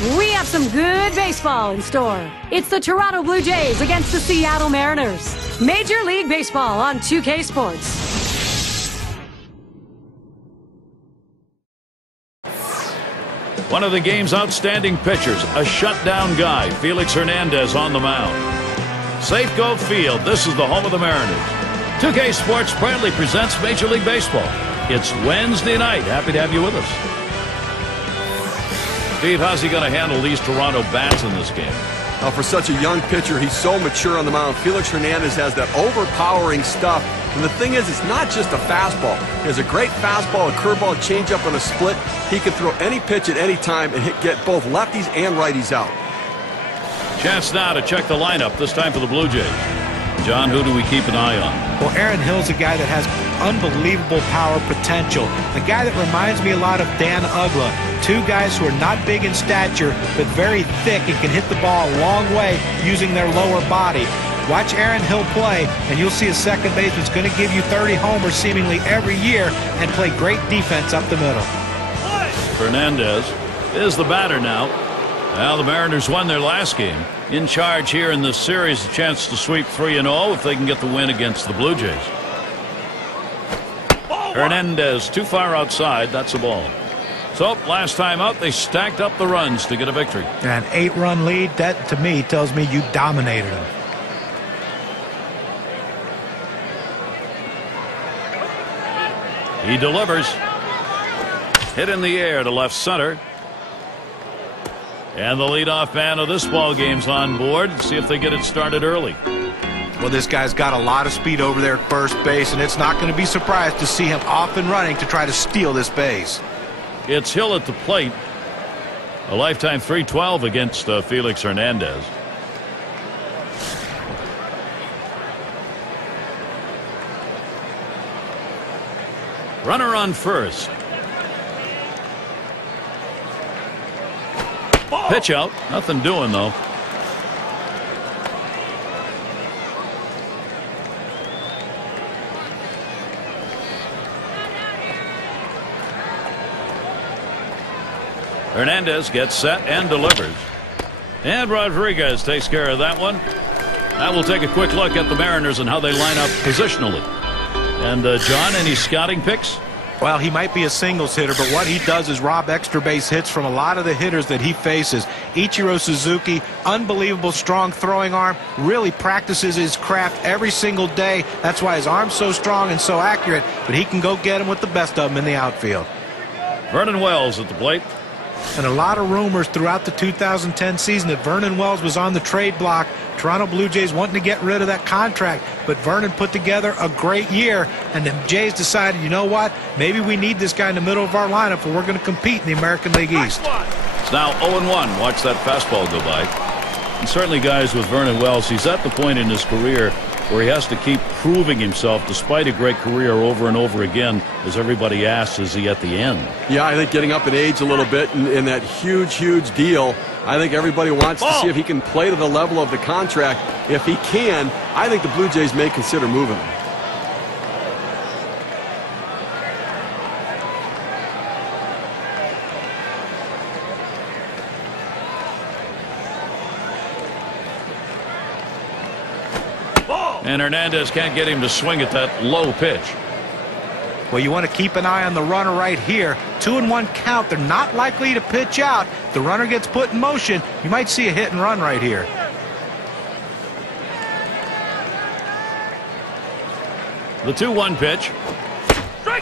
We have some good baseball in store. It's the Toronto Blue Jays against the Seattle Mariners. Major League Baseball on 2K Sports. One of the game's outstanding pitchers, a shutdown guy, Felix Hernandez on the mound. Safeco Field, this is the home of the Mariners. 2K Sports proudly presents Major League Baseball. It's Wednesday night. Happy to have you with us. Steve, how's he going to handle these Toronto bats in this game? Now, for such a young pitcher, he's so mature on the mound. Felix Hernandez has that overpowering stuff. And the thing is, it's not just a fastball. He has a great fastball, a curveball, changeup, and a split. He can throw any pitch at any time and get both lefties and righties out. Chance now to check the lineup, this time for the Blue Jays. John, who do we keep an eye on? Well, Aaron Hill's a guy that has unbelievable power potential. A guy that reminds me a lot of Dan Uggla. Two guys who are not big in stature, but very thick and can hit the ball a long way using their lower body. Watch Aaron Hill play, and you'll see a second baseman that's going to give you 30 homers seemingly every year and play great defense up the middle. Hernandez is the batter now. Well, the Mariners won their last game. In charge here in this series, a chance to sweep 3-0 if they can get the win against the Blue Jays. Hernandez too far outside. That's a ball. So last time out, they stacked up the runs to get a victory. An 8-run lead, that to me tells me you dominated them. He delivers. Hit in the air to left center. And the leadoff man of this ball game's on board. See if they get it started early. Well, this guy's got a lot of speed over there at first base, and it's not going to be surprised to see him off and running to try to steal this base. It's Hill at the plate. A lifetime .312 against Felix Hernandez. Runner on first. Pitch out. Nothing doing, though. Hernandez gets set and delivers. And Rodriguez takes care of that one. Now we'll take a quick look at the Mariners and how they line up positionally. And John, any scouting picks? Well, he might be a singles hitter, but what he does is rob extra base hits from a lot of the hitters that he faces. Ichiro Suzuki, unbelievable strong throwing arm, really practices his craft every single day. That's why his arm's so strong and so accurate, but he can go get him with the best of them in the outfield. Vernon Wells at the plate. And a lot of rumors throughout the 2010 season that Vernon Wells was on the trade block. Toronto Blue Jays wanting to get rid of that contract, but Vernon put together a great year, and the Jays decided, you know what, maybe we need this guy in the middle of our lineup if we're going to compete in the American League East. It's now 0-1. Watch that fastball go by. And certainly guys with Vernon Wells, he's at the point in his career where he has to keep proving himself despite a great career over and over again. As everybody asks, is he at the end? Yeah, I think getting up in age a little bit in that huge deal, I think everybody wants to see if he can play to the level of the contract. If he can, I think the Blue Jays may consider moving him. And Hernandez can't get him to swing at that low pitch. Well, you want to keep an eye on the runner right here. 2-1 count. They're not likely to pitch out. If the runner gets put in motion, you might see a hit and run right here. The 2-1 pitch.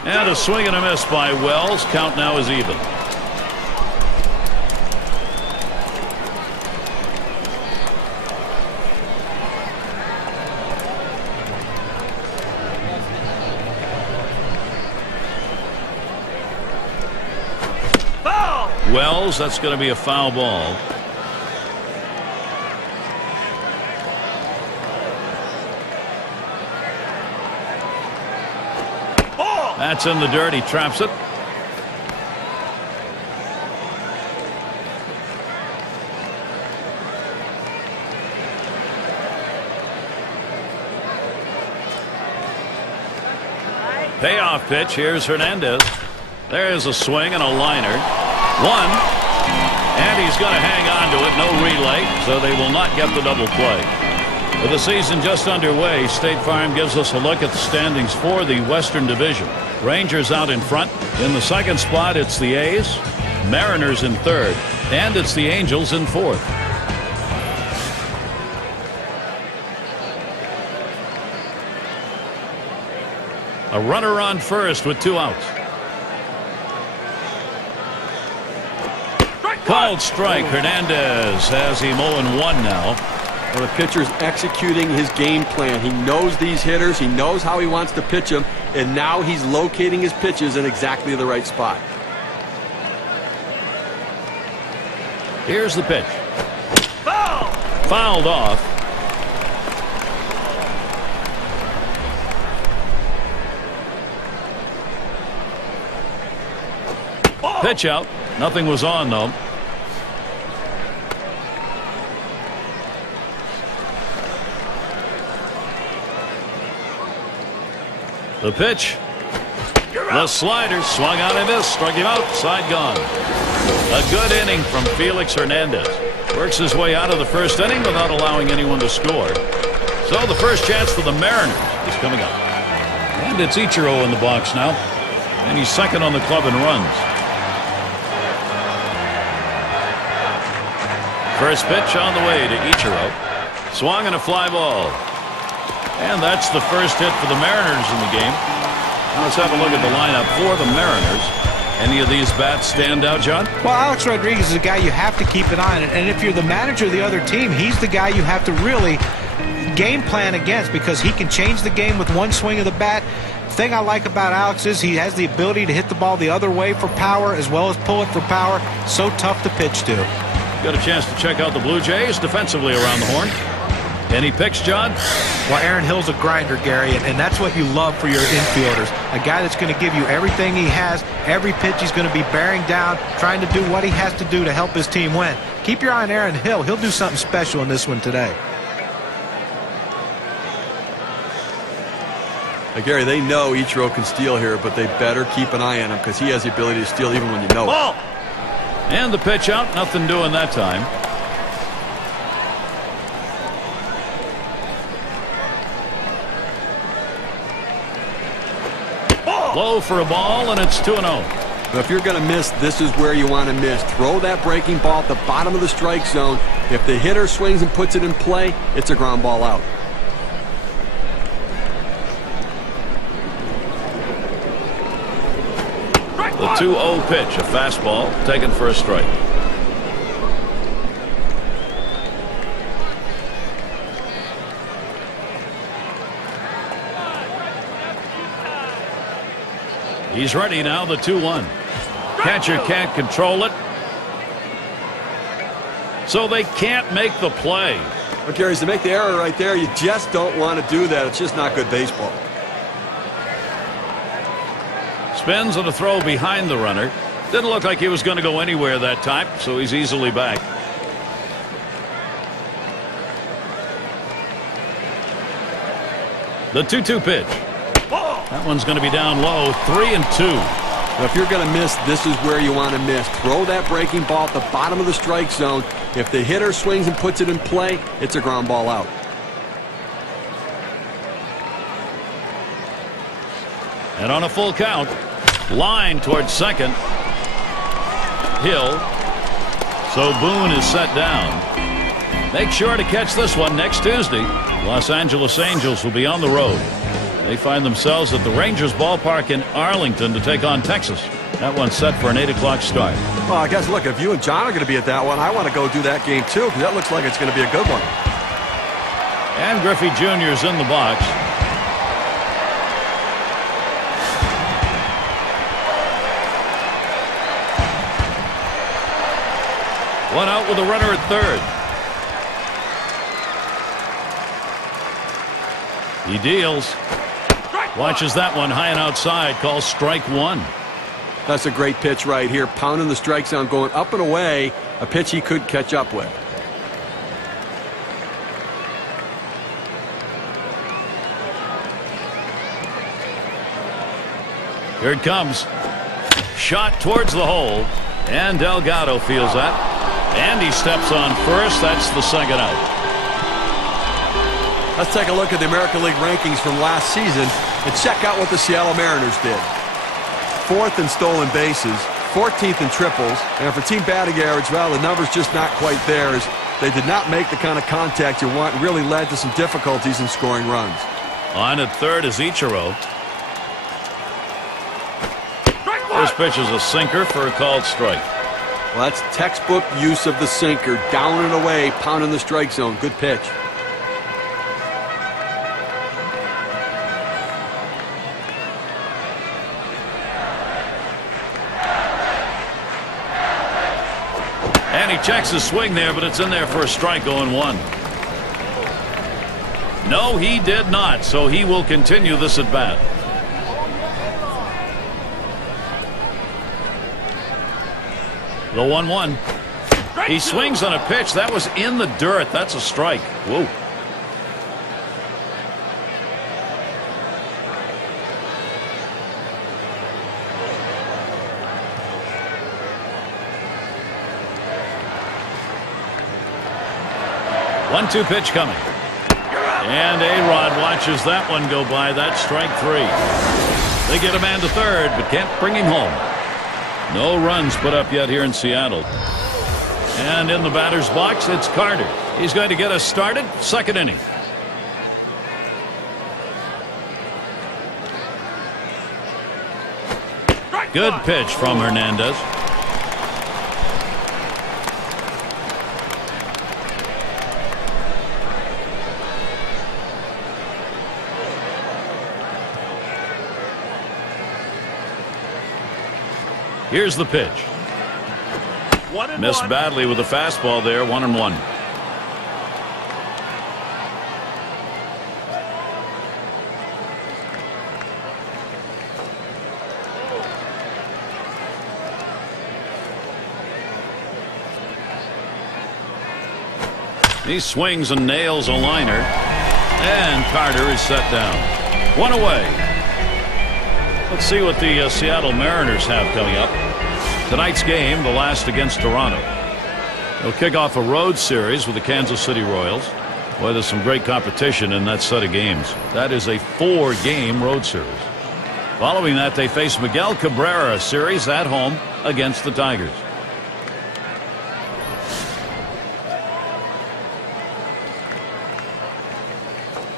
And a swing and a miss by Wells. Count now is even. Wells, that's going to be a foul ball. That's in the dirt. He traps it. Payoff pitch. Here's Hernandez. There's a swing and a liner. 1. And he's going to hang on to it. No relay, so they will not get the double play. With the season just underway, State Farm gives us a look at the standings for the Western Division. Rangers out in front. In the second spot, it's the A's, Mariners in third, and it's the Angels in fourth. A runner on first with 2 outs. Called strike. Hernandez has him 0-1 now. Well, the pitcher's executing his game plan. He knows these hitters. He knows how he wants to pitch them. And now he's locating his pitches in exactly the right spot. Here's the pitch. Fouled off. Pitch out. Nothing was on, though. The pitch. The slider swung out and missed. Struck him out. Side gone. A good inning from Felix Hernandez. Works his way out of the first inning without allowing anyone to score. So the first chance for the Mariners is coming up. And it's Ichiro in the box now. And he's second on the club in runs. First pitch on the way to Ichiro. Swung and a fly ball. And that's the first hit for the Mariners in the game. Now let's have a look at the lineup for the Mariners. Any of these bats stand out, John? Well, Alex Rodriguez is a guy you have to keep an eye on. And if you're the manager of the other team, he's the guy you have to really game plan against because he can change the game with one swing of the bat. The thing I like about Alex is he has the ability to hit the ball the other way for power as well as pull it for power. So tough to pitch to. Got a chance to check out the Blue Jays defensively around the horn. Any picks, John? Well, Aaron Hill's a grinder, Gary, and that's what you love for your infielders. A guy that's going to give you everything he has. Every pitch he's going to be bearing down, trying to do what he has to do to help his team win. Keep your eye on Aaron Hill. He'll do something special in this one today. Gary, they know Ichiro can steal here, but they better keep an eye on him because he has the ability to steal even when you know Ball. it. And the pitch out. Nothing doing that time. Low for a ball, and it's 2-0. But if you're going to miss, this is where you want to miss. Throw that breaking ball at the bottom of the strike zone. If the hitter swings and puts it in play, it's a ground ball out. The 2-0 pitch, a fastball, taken for a strike. He's ready now, the 2-1. Catcher can't control it. So they can't make the play. But Gary, to make the error right there, you just don't want to do that. It's just not good baseball. Spins on a throw behind the runner. Didn't look like he was going to go anywhere that time, so he's easily back. The 2-2 pitch. That one's going to be down low. 3-2. If you're going to miss, this is where you want to miss. Throw that breaking ball at the bottom of the strike zone. If the hitter swings and puts it in play, it's a ground ball out. And on a full count, line towards second. Hill. So Boone is set down. Make sure to catch this one next Tuesday. Los Angeles Angels will be on the road. They find themselves at the Rangers ballpark in Arlington to take on Texas. That one's set for an 8 o'clock start. Well, I guess, look, if you and John are going to be at that one, I want to go do that game too, because that looks like it's going to be a good one. And Griffey Jr.'s in the box. One out with a runner at third. He deals. Watches that one high and outside. Calls strike one. That's a great pitch right here. Pounding the strike zone, going up and away. A pitch he could catch up with. Here it comes. Shot towards the hole. And Delgado feels that. And he steps on first. That's the second out. Let's take a look at the American League rankings from last season and check out what the Seattle Mariners did. 4th in stolen bases, 14th in triples, and for team batting average, well, the number's just not quite there, as they did not make the kind of contact you want and really led to some difficulties in scoring runs. On at third is Ichiro. This pitch is a sinker for a called strike. Well, that's textbook use of the sinker, down and away, pounding the strike zone. Good pitch. And he checks his swing there, but it's in there for a strike. 0-1. No, he did not, so he will continue this at bat. The 1-1. He swings on a pitch that was in the dirt. That's a strike. Whoa. One-two pitch coming. And A-Rod watches that one go by. That's strike 3. They get a man to third, but can't bring him home. No runs put up yet here in Seattle. And in the batter's box, it's Carter. He's going to get us started. Second inning. Good pitch from Hernandez. Here's the pitch. Missed badly with the fastball there. 1-1. He swings and nails a liner. And Carter is set down. One away. Let's see what the Seattle Mariners have coming up. Tonight's game, the last against Toronto. They'll kick off a road series with the Kansas City Royals. Boy, there's some great competition in that set of games. That is a 4-game road series. Following that, they face Miguel Cabrera series at home against the Tigers.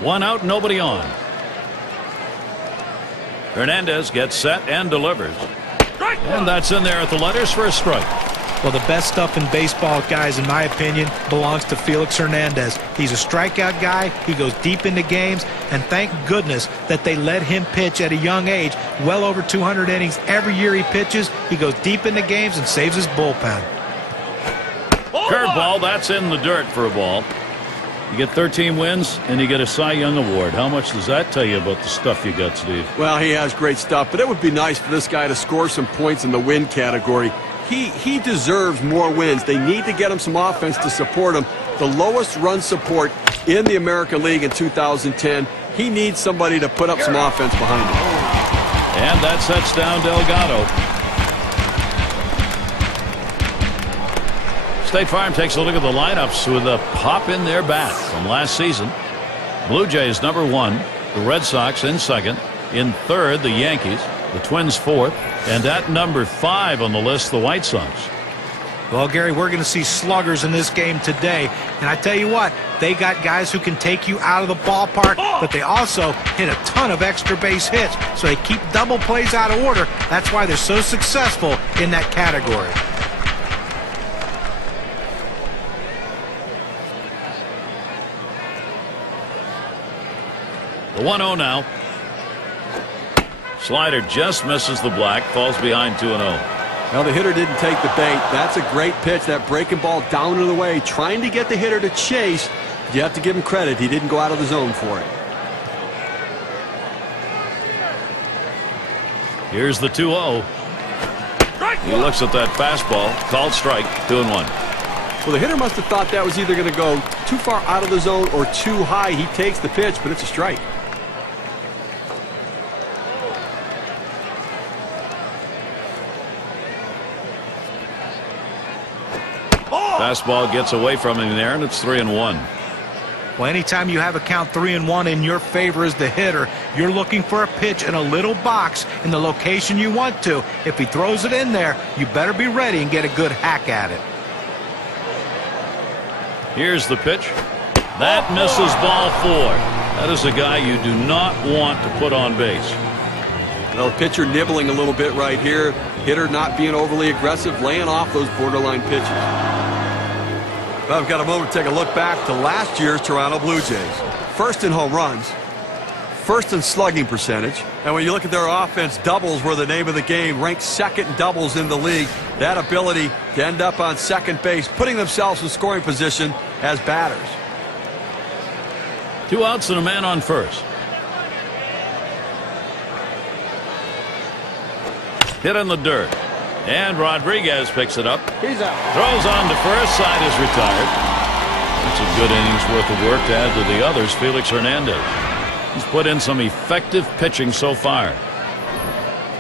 One out, nobody on. Hernandez gets set and delivers. And that's in there at the letters for a strike. Well, the best stuff in baseball, guys, in my opinion, belongs to Felix Hernandez. He's a strikeout guy. He goes deep into games. And thank goodness that they let him pitch at a young age. Well over 200 innings every year he pitches. He goes deep into games and saves his bullpen. Curveball, that's in the dirt for a ball. You get 13 wins and you get a Cy Young Award. How much does that tell you about the stuff you got, Steve? Well, he has great stuff, but it would be nice for this guy to score some points in the win category. He deserves more wins. They need to get him some offense to support him. The lowest run support in the American League in 2010. He needs somebody to put up some offense behind him. And that sets down Delgado. State Farm takes a look at the lineups with a pop in their bat from last season. Blue Jays #1, the Red Sox in second, in third the Yankees, the Twins fourth, and at #5 on the list the White Sox. Well, Gary, we're going to see sluggers in this game today. And I tell you what, they got guys who can take you out of the ballpark, but they also hit a ton of extra base hits. So they keep double plays out of order. That's why they're so successful in that category. The 1-0 now. Slider just misses the black, falls behind 2-0. Now the hitter didn't take the bait. That's a great pitch. That breaking ball down and away, trying to get the hitter to chase. You have to give him credit. He didn't go out of the zone for it. Here's the 2-0. He looks at that fastball. Called strike. 2-1. Well, the hitter must have thought that was either going to go too far out of the zone or too high. He takes the pitch, but it's a strike. Fastball gets away from him there, and it's 3-1. Well, anytime you have a count 3-1 in your favor as the hitter, you're looking for a pitch in a little box in the location you want to. If he throws it in there, you better be ready and get a good hack at it. Here's the pitch. That misses ball 4. That is a guy you do not want to put on base. Well, pitcher nibbling a little bit right here. Hitter not being overly aggressive, laying off those borderline pitches. Well, I've got a moment to take a look back to last year's Toronto Blue Jays. First in home runs, first in slugging percentage, and when you look at their offense, doubles were the name of the game, ranked second in doubles in the league. That ability to end up on second base, putting themselves in scoring position as batters. 2 outs and a man on first. Hit in the dirt. And Rodriguez picks it up. He's out. Throws on to first. Side is retired. That's a good innings worth of work to add to the others. Felix Hernandez. He's put in some effective pitching so far.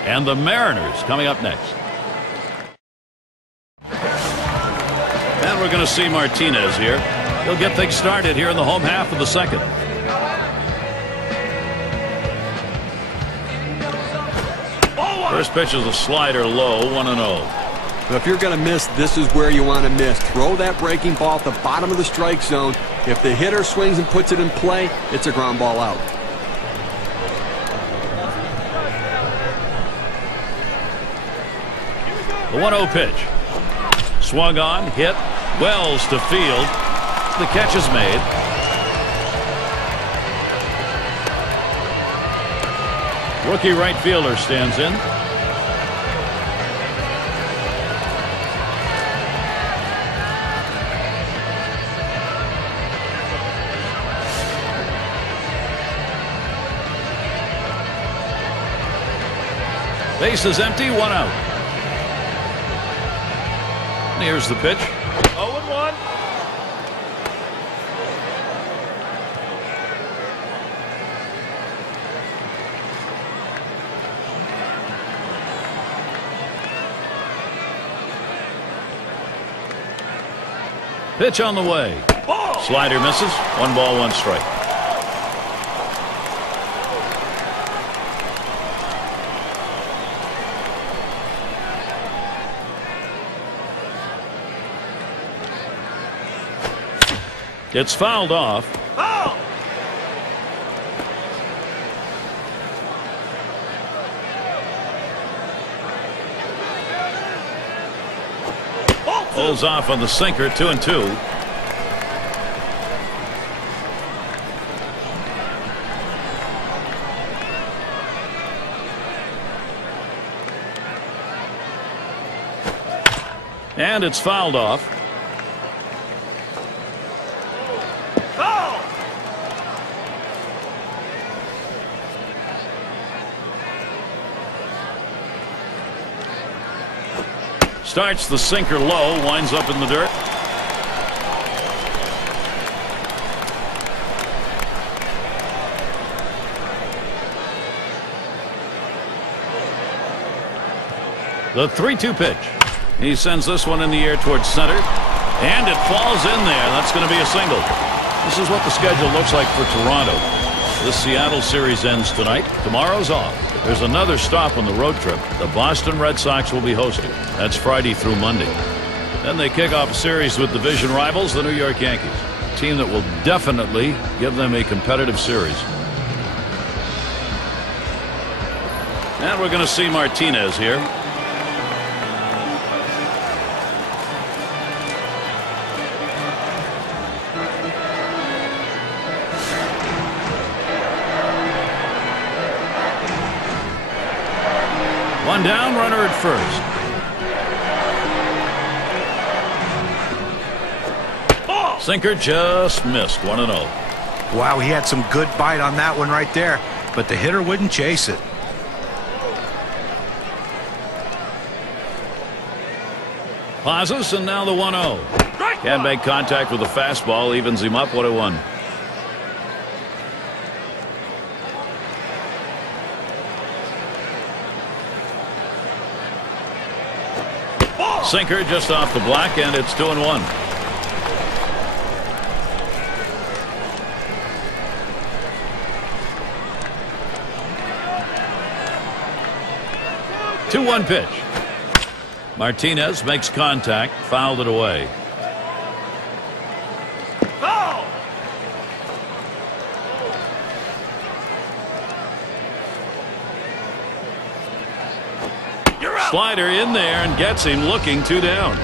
And the Mariners coming up next. And we're going to see Martinez here. He'll get things started here in the home half of the second. First pitch is a slider low, 1-0. But if you're going to miss, this is where you want to miss. Throw that breaking ball at the bottom of the strike zone. If the hitter swings and puts it in play, it's a ground ball out. The 1-0 pitch. Swung on, hit, Wells to field. The catch is made. Rookie right fielder stands in. Base is empty, 1 out. And here's the pitch. 0-1. Pitch on the way. Slider misses. 1 ball, 1 strike. It's fouled off. Pulls off on the sinker, 2-2. And it's fouled off. Starts the sinker low, winds up in the dirt. The 3-2 pitch. He sends this one in the air towards center. And it falls in there. That's going to be a single. This is what the schedule looks like for Toronto. This Seattle series ends tonight. Tomorrow's off. There's another stop on the road trip. The Boston Red Sox will be hosting. That's Friday through Monday. Then they kick off a series with division rivals, the New York Yankees. A team that will definitely give them a competitive series. And we're going to see Martinez here. One down, runner at first. Sinker just missed, 1-0. Wow, he had some good bite on that one right there, but the hitter wouldn't chase it. Pauses, and now the 1-0. Can't make contact with the fastball, evens him up, 1-1. Sinker just off the black, and it's 2-1. Two-one pitch. Martinez makes contact, fouled it away. Slider in there and gets him, looking 2 down.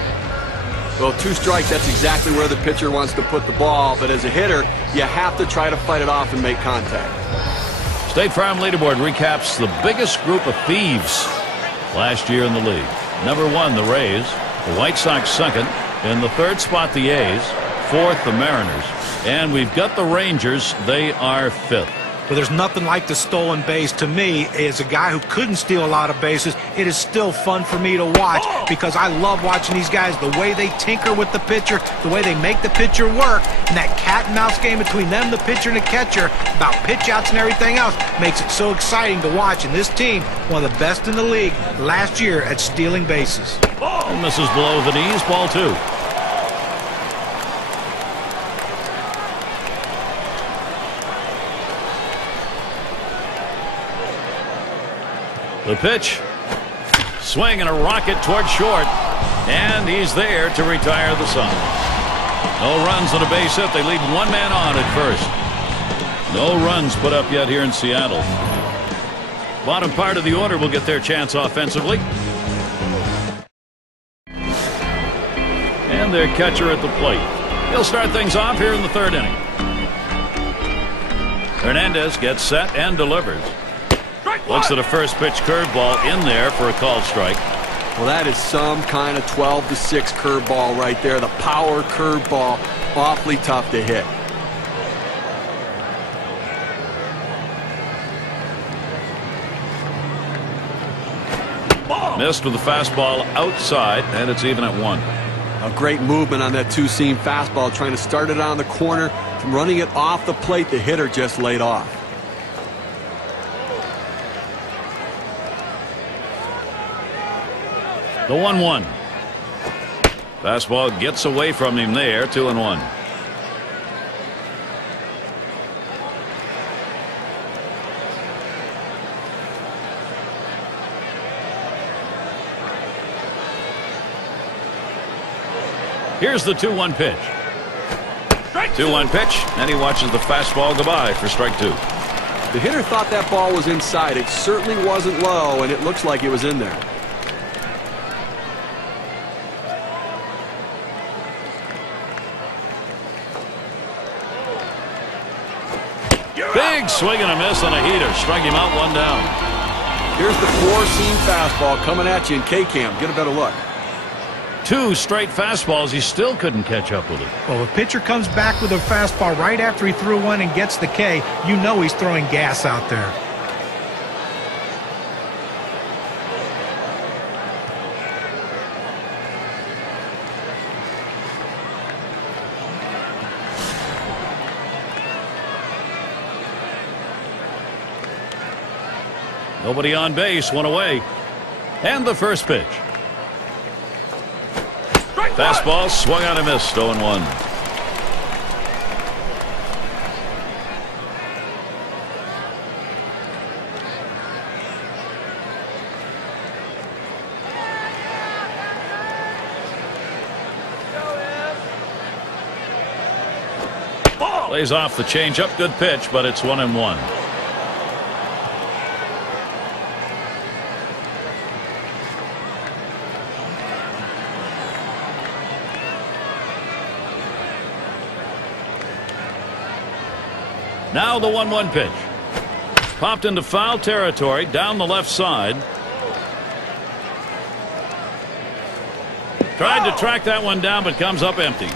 Well, 2 strikes, that's exactly where the pitcher wants to put the ball, but as a hitter, you have to try to fight it off and make contact. State Farm leaderboard recaps the biggest group of thieves last year in the league. Number 1, the Rays. The White Sox second. In the 3rd spot, the A's. 4th, the Mariners. And we've got the Rangers. They are 5th. But there's nothing like the stolen base. To me, as a guy who couldn't steal a lot of bases, it is still fun for me to watch because I love watching these guys, the way they tinker with the pitcher, the way they make the pitcher work, and that cat and mouse game between them, the pitcher, and the catcher about pitch outs and everything else makes it so exciting to watch. And this team, one of the best in the league last year at stealing bases. And misses below the knees, ball 2. The pitch, swing and a rocket toward short, and he's there to retire the side. No runs on a base hit. They leave 1 man on at first. No runs put up yet here in Seattle. Bottom part of the order will get their chance offensively. And their catcher at the plate. He'll start things off here in the 3rd inning. Hernandez gets set and delivers. Looks at a first pitch curveball in there for a called strike. Well, that is some kind of 12-6 curveball right there. The power curveball, awfully tough to hit. Missed with the fastball outside, and it's even at 1. A great movement on that 2-seam fastball, trying to start it on the corner, running it off the plate. The hitter just laid off. The 1-1. Fastball gets away from him there. 2-1. Here's the 2-1 pitch. 2-1 pitch, and he watches the fastball go by for strike 2. The hitter thought that ball was inside. It certainly wasn't low, and it looks like it was in there. Big swing and a miss on a heater. Struck him out, 1 down. Here's the 4-seam fastball coming at you in K-Cam. Get a better look. 2 straight fastballs. He still couldn't catch up with it. Well, if a pitcher comes back with a fastball right after he threw one and gets the K, you know he's throwing gas out there. Nobody on base, 1 away. And the first pitch. Fastball swung on and missed. 0-1. Plays off the changeup. Good pitch, but it's 1-1. Now the 1-1 pitch. Popped into foul territory down the left side. Tried to track that one down, but comes up empty.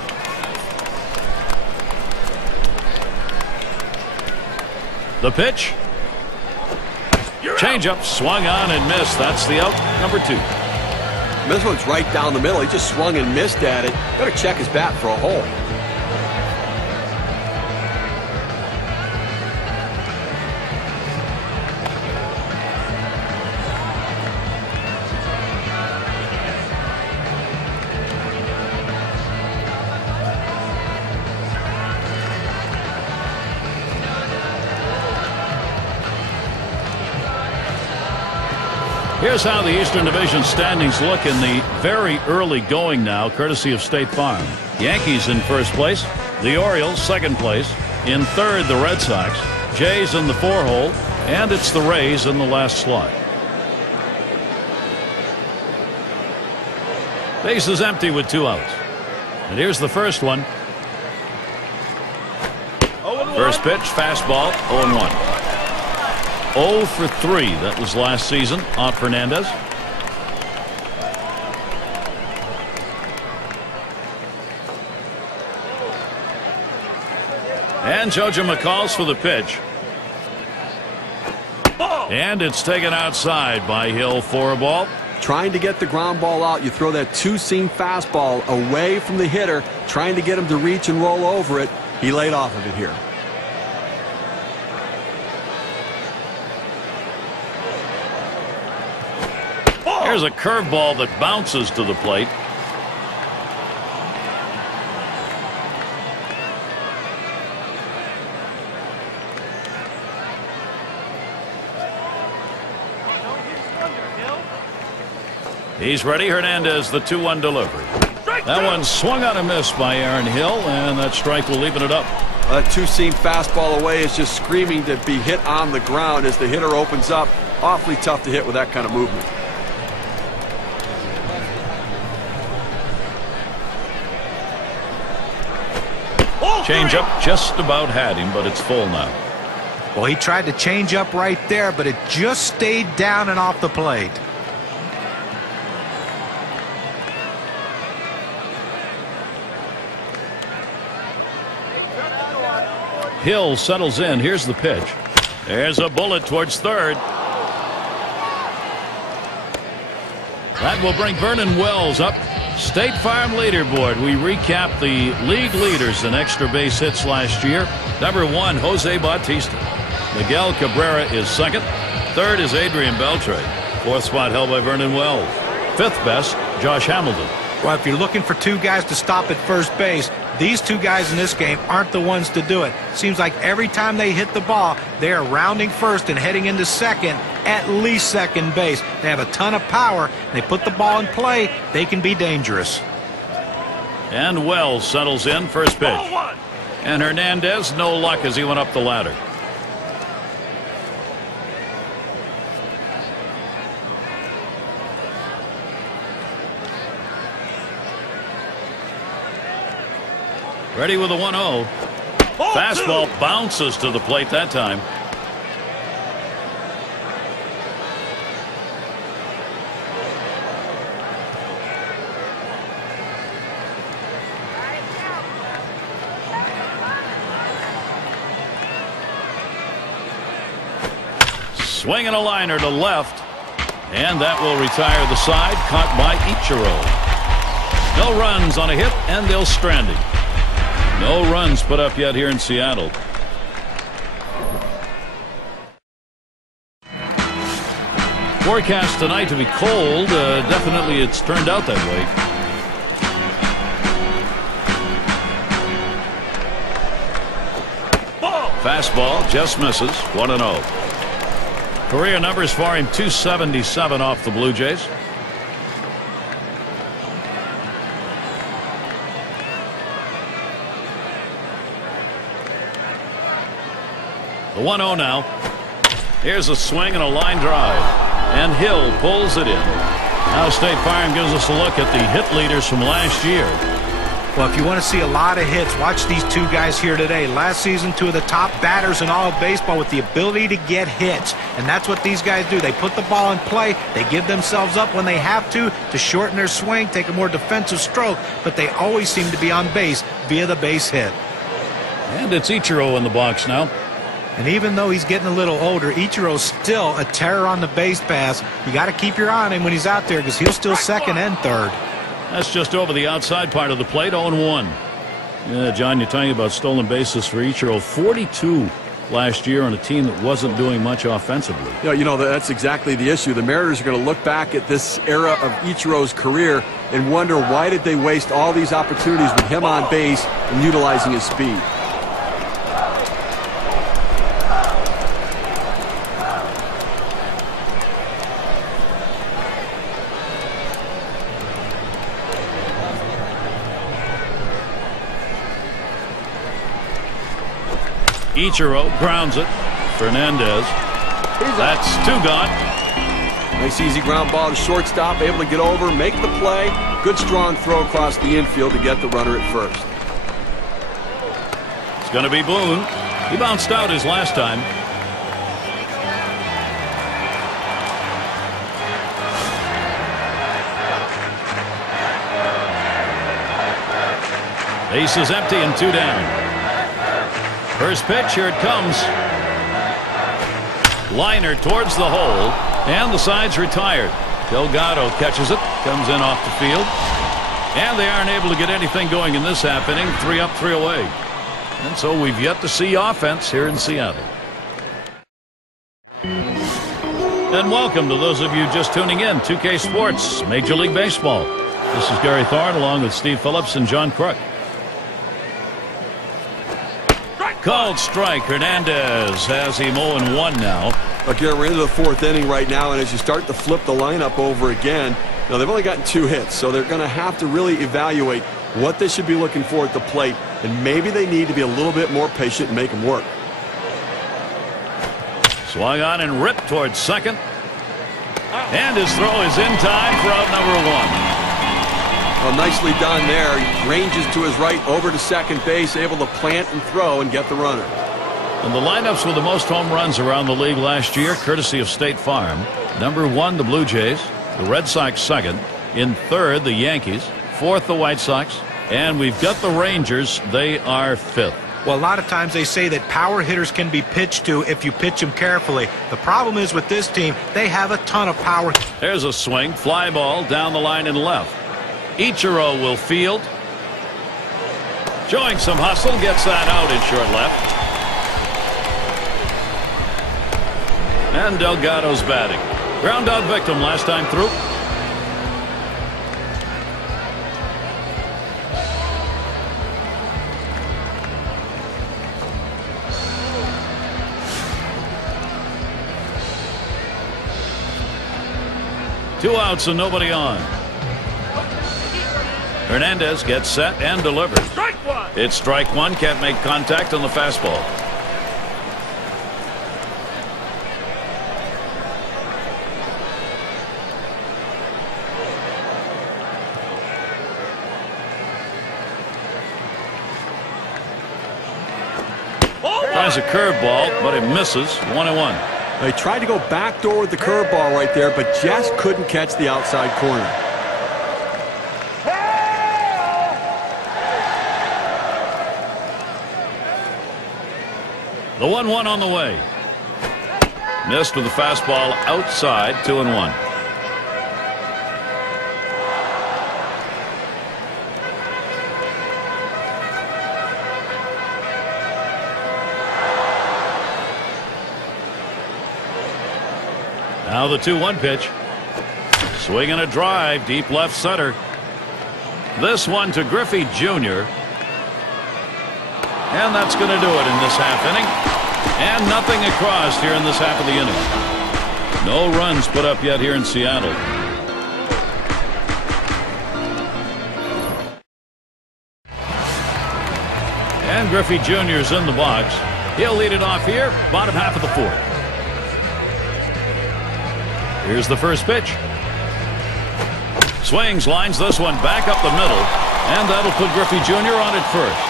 The pitch. Changeup swung on and missed. That's the out, number 2. This one's right down the middle. He just swung and missed at it. Better check his bat for a hole. Here's how the Eastern Division standings look in the very early going now, courtesy of State Farm. Yankees in first place. The Orioles second place. In third, the Red Sox. Jays in the 4-hole. And it's the Rays in the last slot. Base is empty with 2 outs. And here's the first one. First pitch, fastball, 0-1. 0 for 3. That was last season off Hernandez. And JoJo McCall's for the pitch. And it's taken outside by Hill for a ball. Trying to get the ground ball out, you throw that two-seam fastball away from the hitter, trying to get him to reach and roll over it. He laid off of it here. Here's a curveball that bounces to the plate. He's ready. Hernandez, the 2-1 delivery. That one swung on a miss by Aaron Hill, and that strike will even it up. A two-seam fastball away is just screaming to be hit on the ground as the hitter opens up. Awfully tough to hit with that kind of movement. Changeup just about had him, but it's full now. Well, he tried to change up right there, but it just stayed down and off the plate. Hill settles in. Here's the pitch. There's a bullet towards third. That will bring Vernon Wells up. State Farm leaderboard. We recap the league leaders in extra base hits last year. Number 1, Jose Bautista. Miguel Cabrera is second. Third is Adrian Beltre. Fourth spot held by Vernon Wells. Fifth best, Josh Hamilton. Well, if you're looking for 2 guys to stop at first base, these 2 guys in this game aren't the ones to do it. Seems like every time they hit the ball, they are rounding first and heading into second, at least second base. They have a ton of power. They put the ball in play. They can be dangerous. And Wells settles in. First pitch. And Hernandez, no luck as he went up the ladder. Ready with a 1-0. Fastball bounces to the plate that time. Swinging a liner to left. And that will retire the side. Caught by Ichiro. No runs on a hit, and they'll strand him. No runs put up yet here in Seattle. Forecast tonight to be cold. Definitely it's turned out that way. Fastball just misses. 1-0. Career numbers for him, 277 off the Blue Jays. The 1-0 now. Here's a swing and a line drive. And Hill pulls it in. Now State Farm gives us a look at the hit leaders from last year. Well, if you want to see a lot of hits, watch these 2 guys here today. Last season, 2 of the top batters in all of baseball with the ability to get hits. And that's what these guys do. They put the ball in play. They give themselves up when they have to shorten their swing, take a more defensive stroke. But they always seem to be on base via the base hit. And it's Ichiro in the box now. And even though he's getting a little older, Ichiro's still a terror on the base pass. You got to keep your eye on him when he's out there because he'll still second and third. That's just over the outside part of the plate. 0-1. Yeah, John, you're talking about stolen bases for Ichiro. 42 last year on a team that wasn't doing much offensively. Yeah, you know, that's exactly the issue. The Mariners are going to look back at this era of Ichiro's career and wonder why did they waste all these opportunities with him on base and utilizing his speed. Ichiro grounds it. Hernandez. That's 2 gone. Nice easy ground ball to shortstop, able to get over, make the play. Good strong throw across the infield to get the runner at first. It's going to be Boone. He bounced out his last time. Base is empty and 2 down. First pitch, here it comes. Liner towards the hole, and the side's retired. Delgado catches it, comes in off the field, and they aren't able to get anything going in this half inning. 3 up, 3 away. And so we've yet to see offense here in Seattle. And welcome to those of you just tuning in. 2K Sports, Major League Baseball. This is Gary Thorne along with Steve Phillips and John Crook. Called strike. Hernandez has him 0-1 now. Look, we're into the 4th inning right now, and as you start to flip the lineup over again, now they've only gotten 2 hits, so they're going to have to really evaluate what they should be looking for at the plate, and maybe they need to be a little bit more patient and make them work. Swung on and ripped towards second, and his throw is in time for out number 1. Well, nicely done there. He ranges to his right over to second base, able to plant and throw and get the runner. And the lineups with the most home runs around the league last year, courtesy of State Farm. Number 1, the Blue Jays. The Red Sox 2nd. In 3rd, the Yankees. 4th, the White Sox. And we've got the Rangers. They are 5th. Well, a lot of times they say that power hitters can be pitched to if you pitch them carefully. The problem is with this team, they have a ton of power. There's a swing. Fly ball down the line and left. Ichiro will field. Showing some hustle. Gets that out in short left. And Delgado's batting. Ground out victim last time through. Two outs and nobody on. Hernandez gets set and delivers. Strike 1. It's strike 1. Can't make contact on the fastball. Tries a curveball, but it misses. 1-1. They tried to go backdoor with the curveball right there, but just couldn't catch the outside corner. The 1-1 on the way. Missed with the fastball outside. 2-1. Now the 2-1 pitch. Swing and a drive deep left center. This one to Griffey Jr. And that's going to do it in this half inning. And nothing across here in this half of the inning. No runs put up yet here in Seattle. And Griffey Jr.'s in the box. He'll lead it off here, bottom half of the 4th. Here's the first pitch. Swings, lines this one back up the middle, and that'll put Griffey Jr. on at first.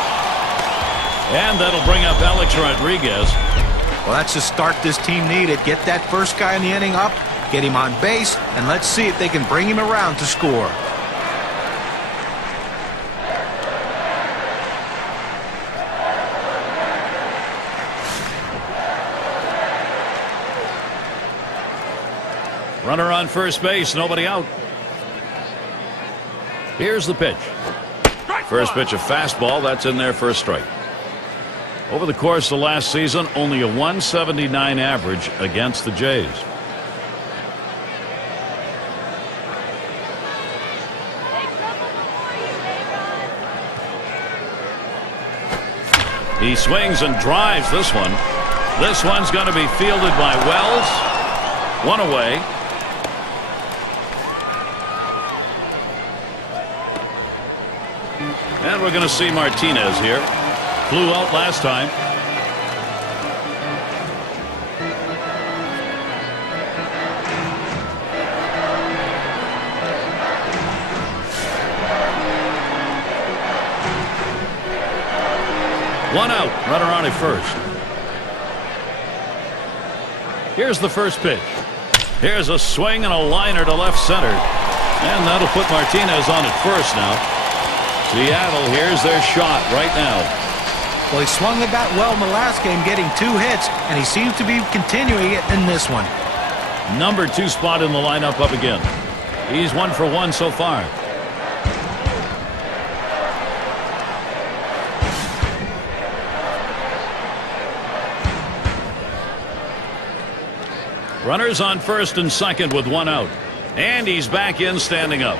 And that'll bring up Alex Rodriguez. Well, that's the start this team needed. Get that first guy in the inning up, get him on base, and let's see if they can bring him around to score. Runner on first base, nobody out. Here's the pitch. First pitch, a fastball. That's in there for a strike. Over the course of last season, only a 179 average against the Jays. He swings and drives this one. This one's going to be fielded by Wells. One away. And we're going to see Martinez here. Flew out last time. One out. Runner on at first. Here's the first pitch. Here's a swing and a liner to left center. And that'll put Martinez on at first now. Seattle, here's their shot right now. Well, he swung the bat well in the last game, getting 2 hits, and he seems to be continuing it in this one. Number 2 spot in the lineup up again. He's 1 for 1 so far. Runners on first and second with 1 out. And he's back in standing up.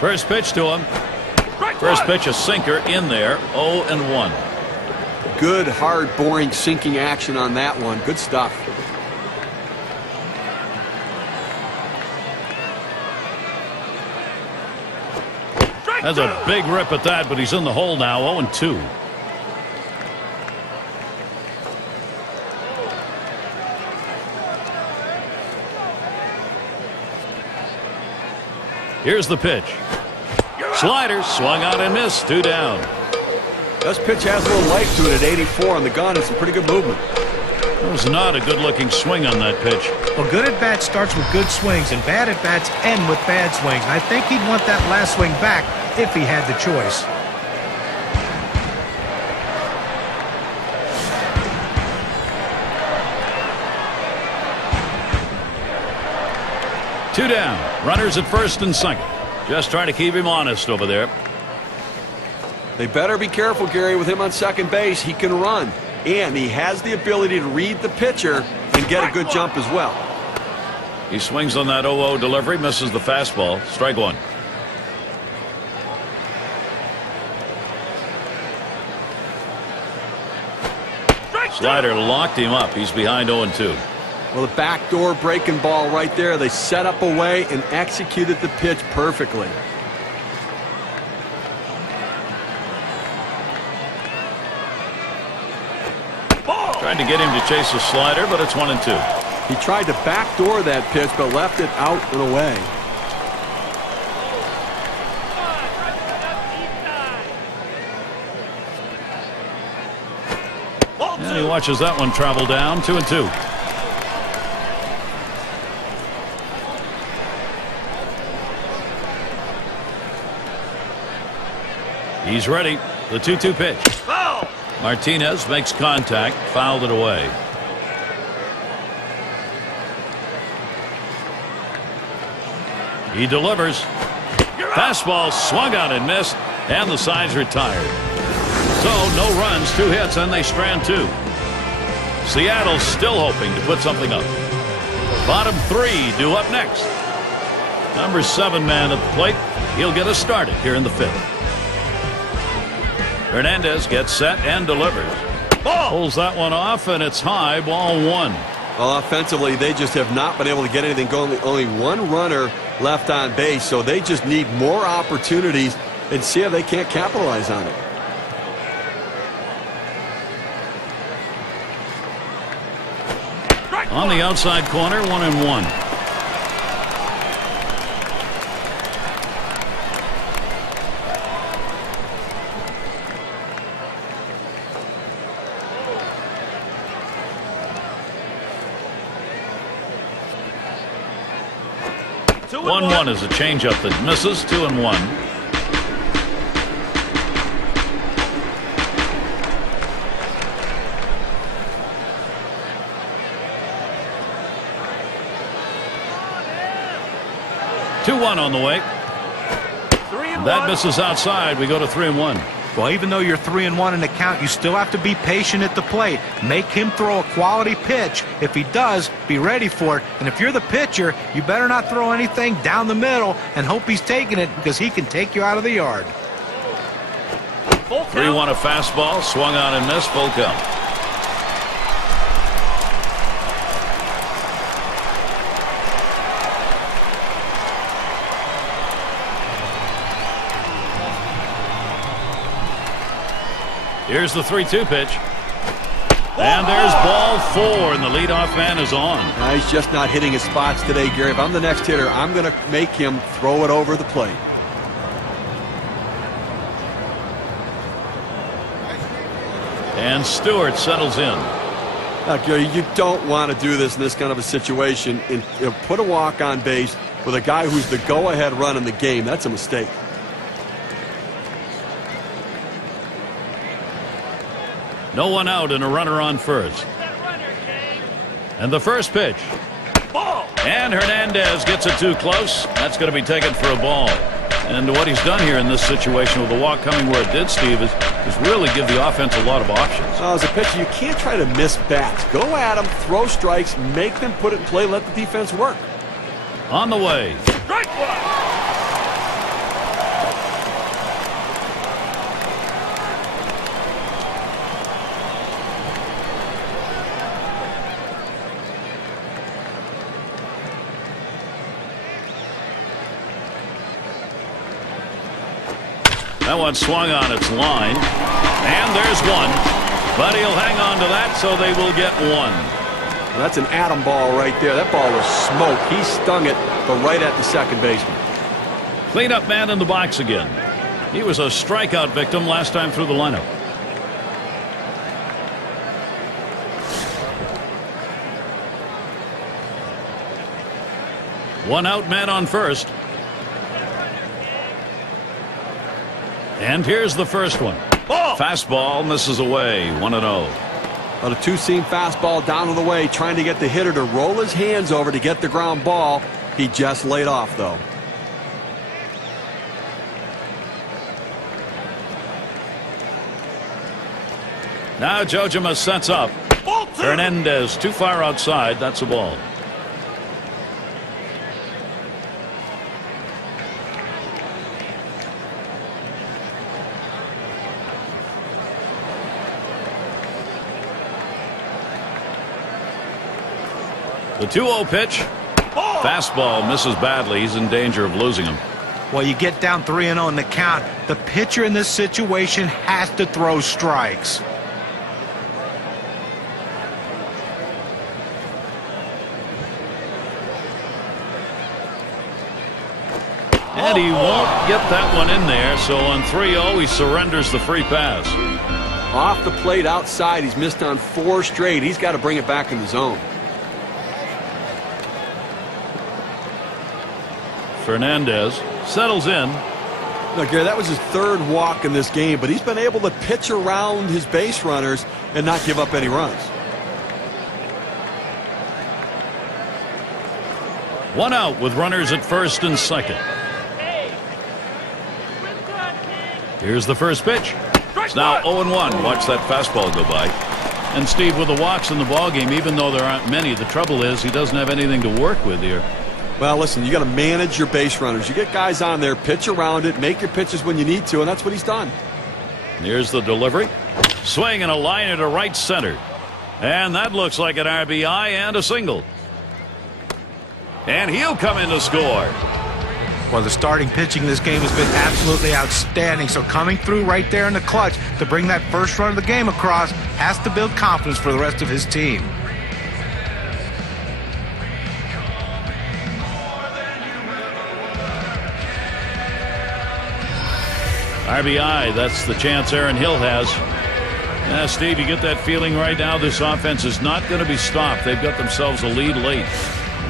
First pitch to him. First pitch a sinker in there. 0-1. Good, hard, boring, sinking action on that one. Good stuff. That's a big rip at that, but he's in the hole now. 0-2. Here's the pitch. Slider swung out and missed. 2 down. This pitch has a little life to it at 84 on the gun. It's some pretty good movement. It was not a good-looking swing on that pitch. Well, good at bat starts with good swings, and bad at bats end with bad swings. And I think he'd want that last swing back if he had the choice. Two down. Runners at first and second. Just trying to keep him honest over there. They better be careful, Gary, with him on second base. He can run, and he has the ability to read the pitcher and get a good jump as well. He swings on that 0-0 delivery, misses the fastball. Strike 1. Slider locked him up. He's behind 0-2. Well, the backdoor breaking ball right there. They set up a way and executed the pitch perfectly. Tried to get him to chase a slider, but it's 1-2. He tried to backdoor that pitch, but left it out and away. And he watches that one travel down. 2-2. He's ready. The 2-2 pitch. Foul! Martinez makes contact, fouled it away. He delivers. Fastball swung out and missed, and the side's retired. So no runs, 2 hits, and they strand 2. Seattle's still hoping to put something up. Bottom 3 due up next. Number 7 man at the plate. He'll get us started here in the 5th. Hernandez gets set and delivers. Pulls that one off, and it's high, ball 1. Well, offensively, they just have not been able to get anything going. Only 1 runner left on base, so they just need more opportunities and see if they can't capitalize on it. On the outside corner, 1-1. One is a changeup that misses. 2-1. On the way. That misses outside. We go to 3-1. Well, even though you're 3-1 in the count, you still have to be patient at the plate. Make him throw a quality pitch. If he does, be ready for it. And if you're the pitcher, you better not throw anything down the middle and hope he's taking it, because he can take you out of the yard. 3-1 a fastball. Swung on and missed. Full count. Here's the 3-2 pitch. And there's ball 4, and the leadoff man is on. He's just not hitting his spots today, Gary. If I'm the next hitter, I'm going to make him throw it over the plate. And Stewart settles in. Now, Gary, you don't want to do this in this kind of a situation. Put a walk on base with a guy who's the go-ahead run in the game. That's a mistake. No one out and a runner on first. And the first pitch. And Hernandez gets it too close. That's going to be taken for a ball. And what he's done here in this situation with the walk coming where it did, Steve, is really give the offense a lot of options. As a pitcher, you can't try to miss bats. Go at them, throw strikes, make them put it in play, let the defense work. On the way. Strike one. That one swung on its line. And there's one. But he'll hang on to that, so they will get one. Well, that's an atom ball right there. That ball was smoke. He stung it, but right at the second baseman. Cleanup man in the box again. He was a strikeout victim last time through the lineup. One out man on first. And here's the first one. Fastball misses away. 1-0. On a two-seam fastball down to the way, trying to get the hitter to roll his hands over to get the ground ball. He just laid off, though. Now Jojima sets up. Hernandez too far outside. That's a ball. The 2-0 pitch. Fastball misses badly. He's in danger of losing him. Well, you get down 3-0 in the count. The pitcher in this situation has to throw strikes. And he won't get that one in there. So on 3-0, he surrenders the free pass. Off the plate outside. He's missed on 4 straight. He's got to bring it back in the zone. Hernandez settles in. Now, Gary, that was his 3rd walk in this game, but he's been able to pitch around his base runners and not give up any runs. One out with runners at first and second. Here's the first pitch. It's now 0-1. Watch that fastball go by. And Steve, with the walks in the ballgame, even though there aren't many, the trouble is he doesn't have anything to work with here. Well, listen, you got to manage your base runners. You get guys on there, pitch around it, make your pitches when you need to, and that's what he's done. Here's the delivery. Swing and a liner to right center. And that looks like an RBI and a single. And he'll come in to score. Well, the starting pitching in this game has been absolutely outstanding. So coming through right there in the clutch to bring that first run of the game across has to build confidence for the rest of his team. RBI, that's the chance Aaron Hill has. Yeah, Steve, you get that feeling right now this offense is not going to be stopped. They've got themselves a lead late.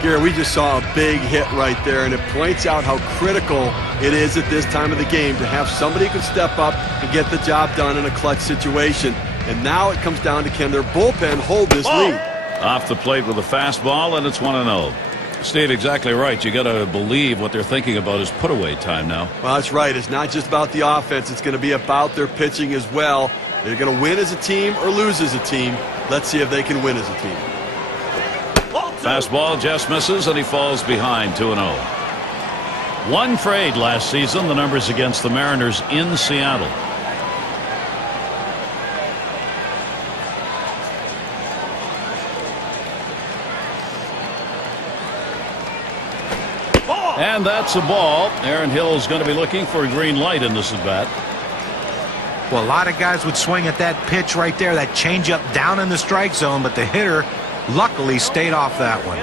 Gary, we just saw a big hit right there, and it points out how critical it is at this time of the game to have somebody who can step up and get the job done in a clutch situation. And now it comes down to can their bullpen hold this lead. Off the plate with a fastball, and it's 1-0. Steve, exactly right. You got to believe what they're thinking about is put away time now. Well, that's right. It's not just about the offense. It's going to be about their pitching as well. They're going to win as a team or lose as a team. Let's see if they can win as a team. Fastball just misses, and he falls behind 2-0. 1 for 8 last season. The numbers against the Mariners in Seattle. And that's a ball. Aaron Hill is going to be looking for a green light in this at bat. Well, a lot of guys would swing at that pitch right there, that changeup down in the strike zone, but the hitter luckily stayed off that one.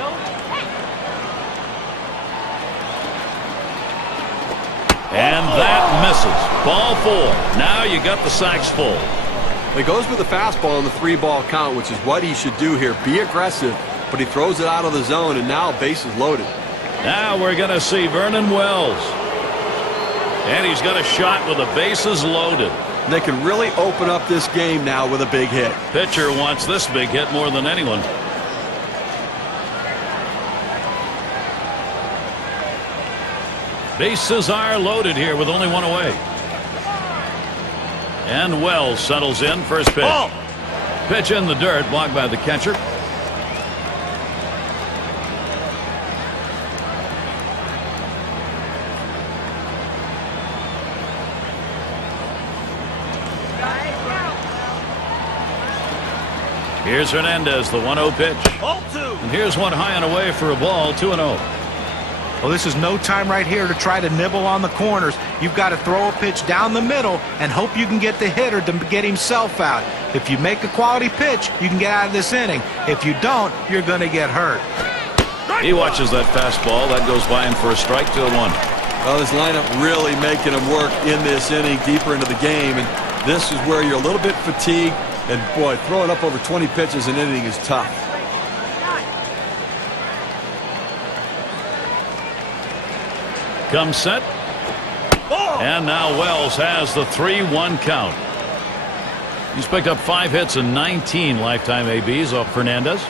And that misses. Ball 4. Now you got the sacks full. He goes with the fastball in the 3-ball count, which is what he should do here. Be aggressive, but he throws it out of the zone, and now bases loaded. Now we're going to see Vernon Wells. And he's got a shot with the bases loaded. They can really open up this game now with a big hit. Pitcher wants this big hit more than anyone. Bases are loaded here with only one away. And Wells settles in. First pitch. Oh! Pitch in the dirt, blocked by the catcher. Here's Hernandez, the 1-0 pitch. 0-2. And here's one high and away for a ball, 2-0. Well, this is no time right here to try to nibble on the corners. You've got to throw a pitch down the middle and hope you can get the hitter to get himself out. If you make a quality pitch, you can get out of this inning. If you don't, you're going to get hurt. He watches that fastball. That goes by him for a strike, 2-1. Well, this lineup really making him work in this inning, deeper into the game. And this is where you're a little bit fatigued. And, boy, throwing up over 20 pitches an inning is tough. Comes set. And now Wells has the 3-1 count. He's picked up 5 hits and 19 lifetime ABs off Hernandez.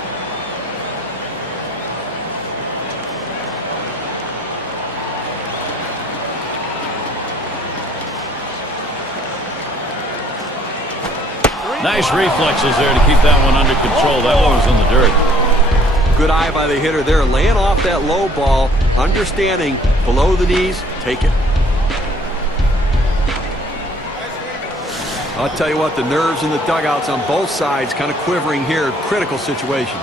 Nice reflexes there to keep that one under control. That one was in the dirt. Good eye by the hitter there, laying off that low ball, understanding below the knees, take it. I'll tell you what, the nerves in the dugouts on both sides kind of quivering here. Critical situation.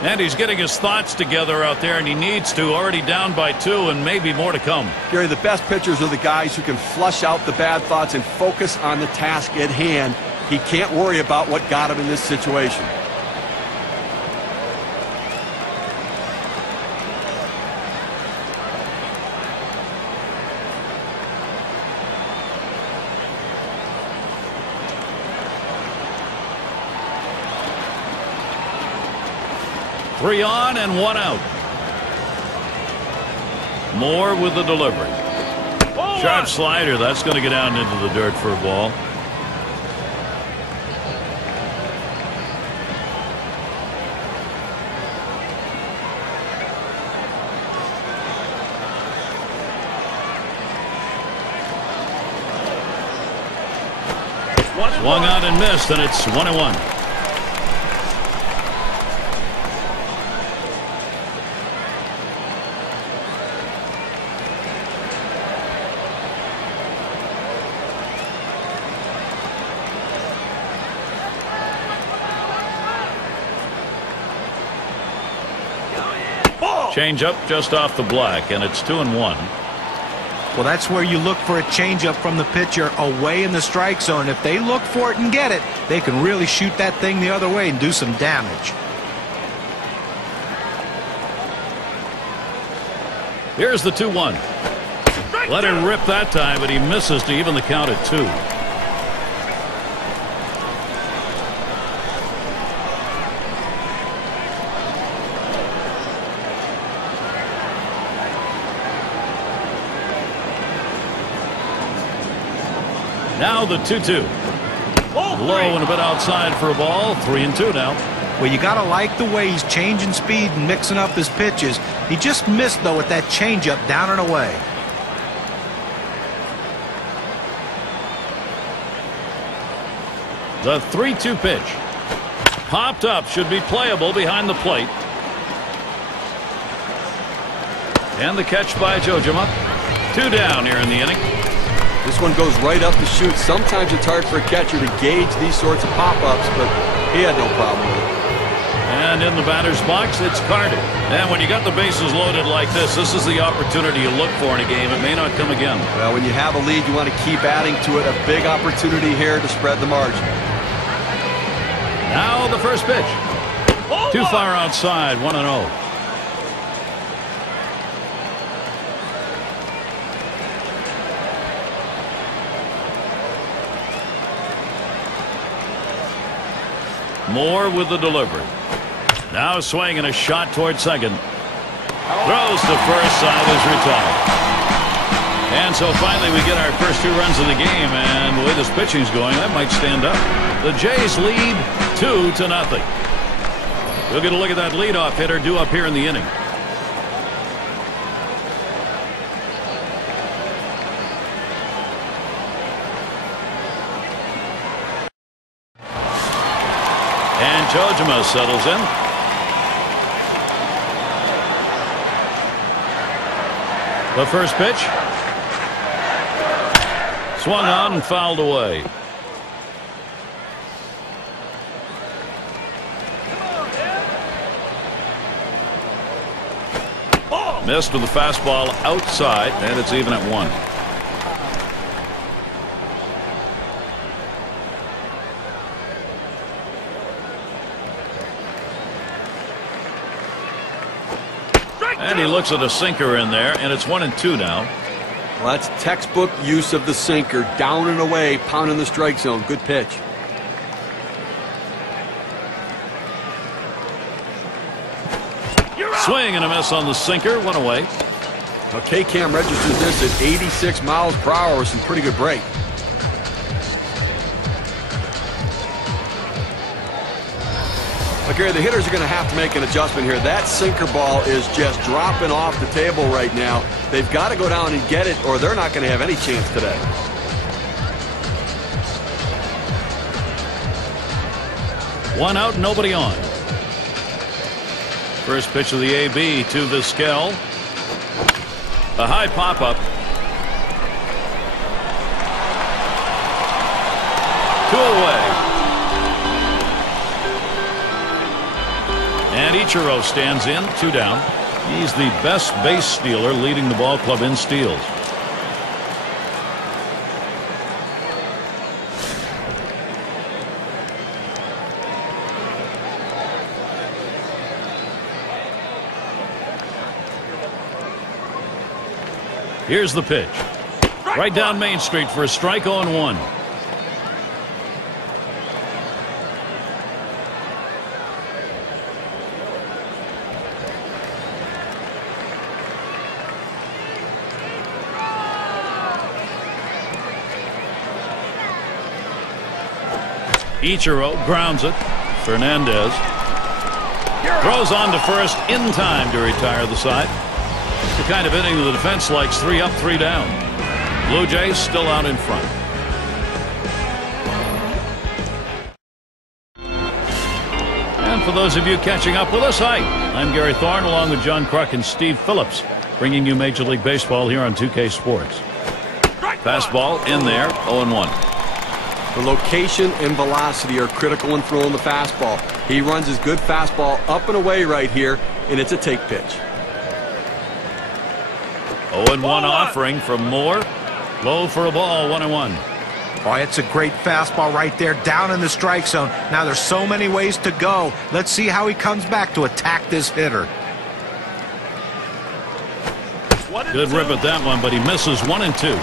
And he's getting his thoughts together out there, and he needs to. Already down by 2 and maybe more to come. Gary, the best pitchers are the guys who can flush out the bad thoughts and focus on the task at hand. He can't worry about what got him in this situation. Three on and 1 out. Moore with the delivery. Sharp slider. That's going to get down into the dirt for a ball. Swung out and missed, and it's 1-1. Change up just off the black, and it's 2-1. Well, that's where you look for a changeup from the pitcher away in the strike zone. If they look for it and get it, they can really shoot that thing the other way and do some damage. Here's the 2-1. Let him rip that time, but he misses to even the count at 2. Now the 2-2. Low and a bit outside for a ball. 3-2 now. Well, you got to like the way he's changing speed and mixing up his pitches. He just missed, though, with that changeup down and away. The 3-2 pitch. Popped up. Should be playable behind the plate. And the catch by Jojima. 2 down here in the inning. This one goes right up the chute. Sometimes it's hard for a catcher to gauge these sorts of pop-ups, but he had no problem with it. And in the batter's box, it's Carter. And when you got the bases loaded like this is the opportunity you look for in a game. It may not come again. Well, when you have a lead, you want to keep adding to it. A big opportunity here to spread the margin. Now the first pitch. Too far outside, 1-0. Moore with the delivery. Now a swing and a shot toward second. Throws to first, side is retired. And so finally we get our first 2 runs of the game, and the way this pitching's going, that might stand up. The Jays lead 2-0. We'll get a look at that leadoff hitter due up here in the inning. And Jojima settles in. The first pitch. Swung on and fouled away. Missed with the fastball outside, and it's even at 1. And he looks at a sinker in there, and it's 1-2 now. Well, that's textbook use of the sinker. Down and away, pounding the strike zone. Good pitch. Swing and a miss on the sinker. 1 away. Now K-Cam registers this at 86 miles per hour with some pretty good break. Gary, the hitters are going to have to make an adjustment here. That sinker ball is just dropping off the table right now. They've got to go down and get it, or they're not going to have any chance today. One out, nobody on. First pitch of the AB to Vizquel. A high pop-up. 2 away. And Ichiro stands in, 2 down. He's the best base stealer, leading the ball club in steals. Here's the pitch. Right down Main Street for a strike. 0-1. Ichiro grounds it. Hernandez throws on to first in time to retire the side. It's the kind of inning the defense likes. 3 up, 3 down. Blue Jays still out in front. And for those of you catching up with us, hi, I'm Gary Thorne along with John Kruk and Steve Phillips, bringing you Major League Baseball here on 2K Sports. Fastball in there. 0-1. The location and velocity are critical in throwing the fastball. He runs his good fastball up and away right here, and it's a take pitch. 0-1 offering from Moore. Low for a ball. 1-1. Oh, it's a great fastball right there, down in the strike zone. Now there's so many ways to go. Let's see how he comes back to attack this hitter. Good rip at that one, but he misses. 1-2.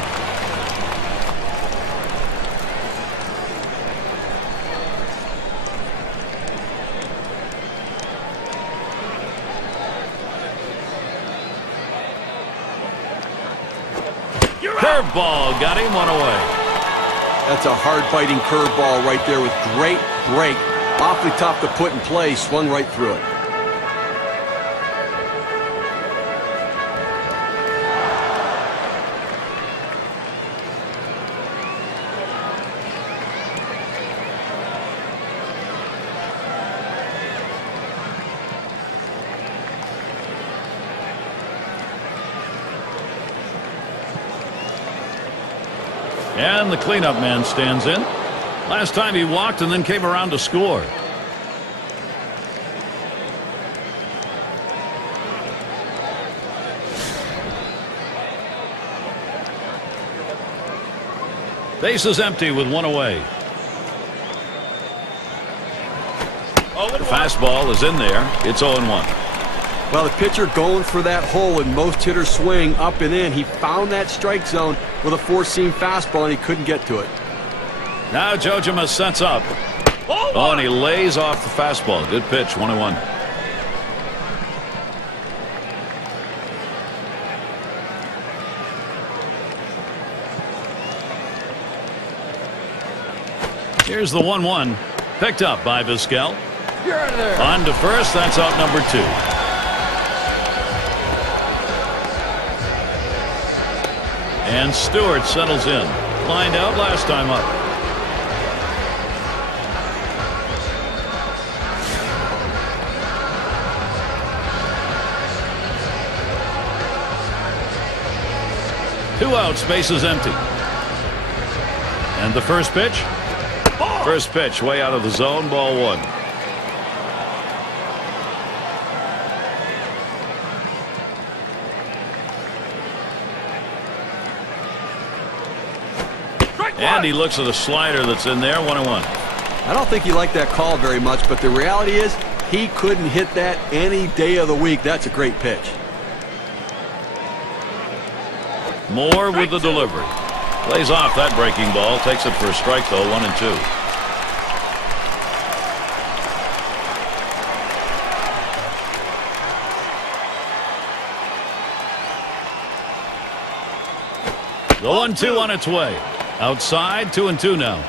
Curveball got him. 1 away. That's a hard-biting curveball right there with great break. Awfully tough to put in play. Swung right through it. And the cleanup man stands in. Last time he walked and then came around to score. Base is empty with 1 away. The fastball is in there. It's 0-1. Well, the pitcher going for that hole, and most hitters swing up and in. He found that strike zone with a 4-seam fastball, and he couldn't get to it. Now Jojima sets up. Oh, and he lays off the fastball. Good pitch, 1-1. Here's the 1-1. Picked up by Vizquel. On to first. That's out number 2. And Stewart settles in. Lined out last time up. Two outs, bases empty. And the first pitch. First pitch way out of the zone, ball 1. And he looks at a slider that's in there, 1-1. I don't think he liked that call very much, but the reality is he couldn't hit that any day of the week. That's a great pitch. Moore with the delivery. Lays off that breaking ball. Takes it for a strike, though, 1-2. The 1-2 on its way. Outside, 2-2 now.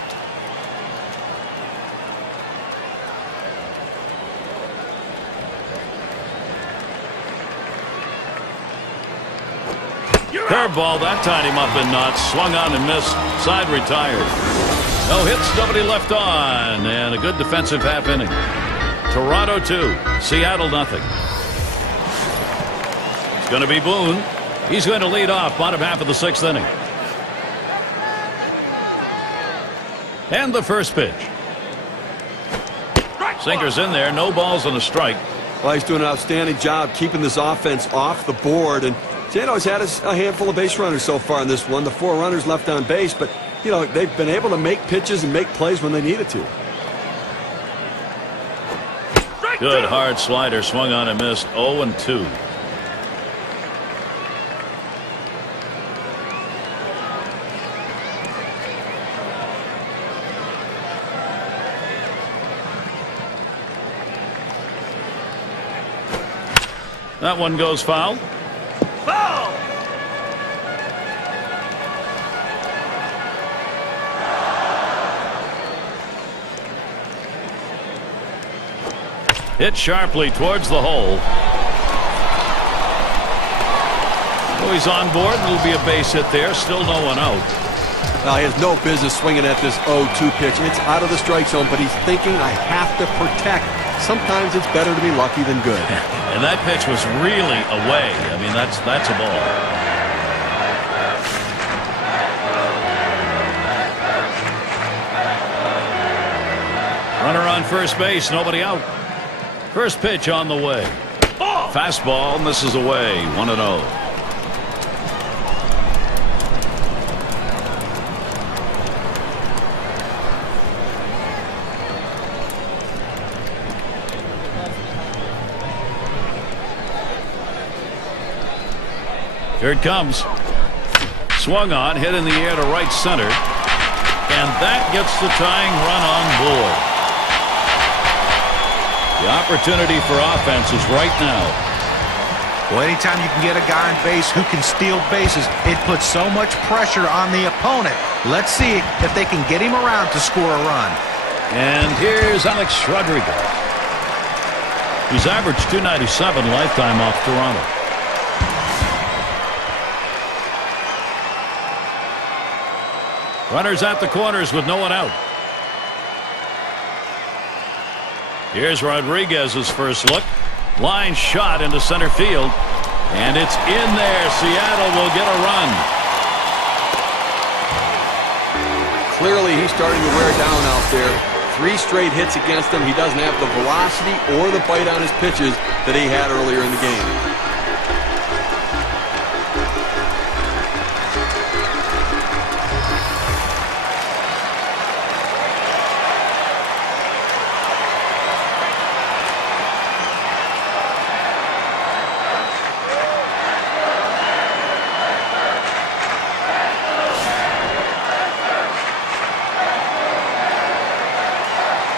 Curveball, that tied him up in knots. Swung on and missed. Side retired. No hits, nobody left on. And a good defensive half inning. Toronto 2, Seattle nothing. It's going to be Boone. He's going to lead off bottom half of the 6th inning. And the first pitch. Sinker's in there. No balls and a strike. Well, he's doing an outstanding job keeping this offense off the board. And Sano's had a handful of base runners so far in this one. The 4 runners left on base. But, you know, they've been able to make pitches and make plays when they needed to. Good hard slider. Swung on and missed. 0-2. That one goes foul. Foul! Hit sharply towards the hole. Oh, he's on board. It'll be a base hit there. Still no one out. Now, he has no business swinging at this 0-2 pitch. It's out of the strike zone, but he's thinking, I have to protect. Sometimes it's better to be lucky than good. And that pitch was really away. I mean, that's a ball. Runner on first base, nobody out. First pitch on the way. Fastball misses away, 1-0. Here it comes. Swung on, hit in the air to right center. And that gets the tying run on board. The opportunity for offense is right now. Well, anytime you can get a guy on base who can steal bases, it puts so much pressure on the opponent. Let's see if they can get him around to score a run. And here's Alex Rodriguez. He's averaged .297 lifetime off Toronto. Runners at the corners with no one out. Here's Rodriguez's first look. Line shot into center field. And it's in there. Seattle will get a run. Clearly, he's starting to wear down out there. 3 straight hits against him. He doesn't have the velocity or the bite on his pitches that he had earlier in the game.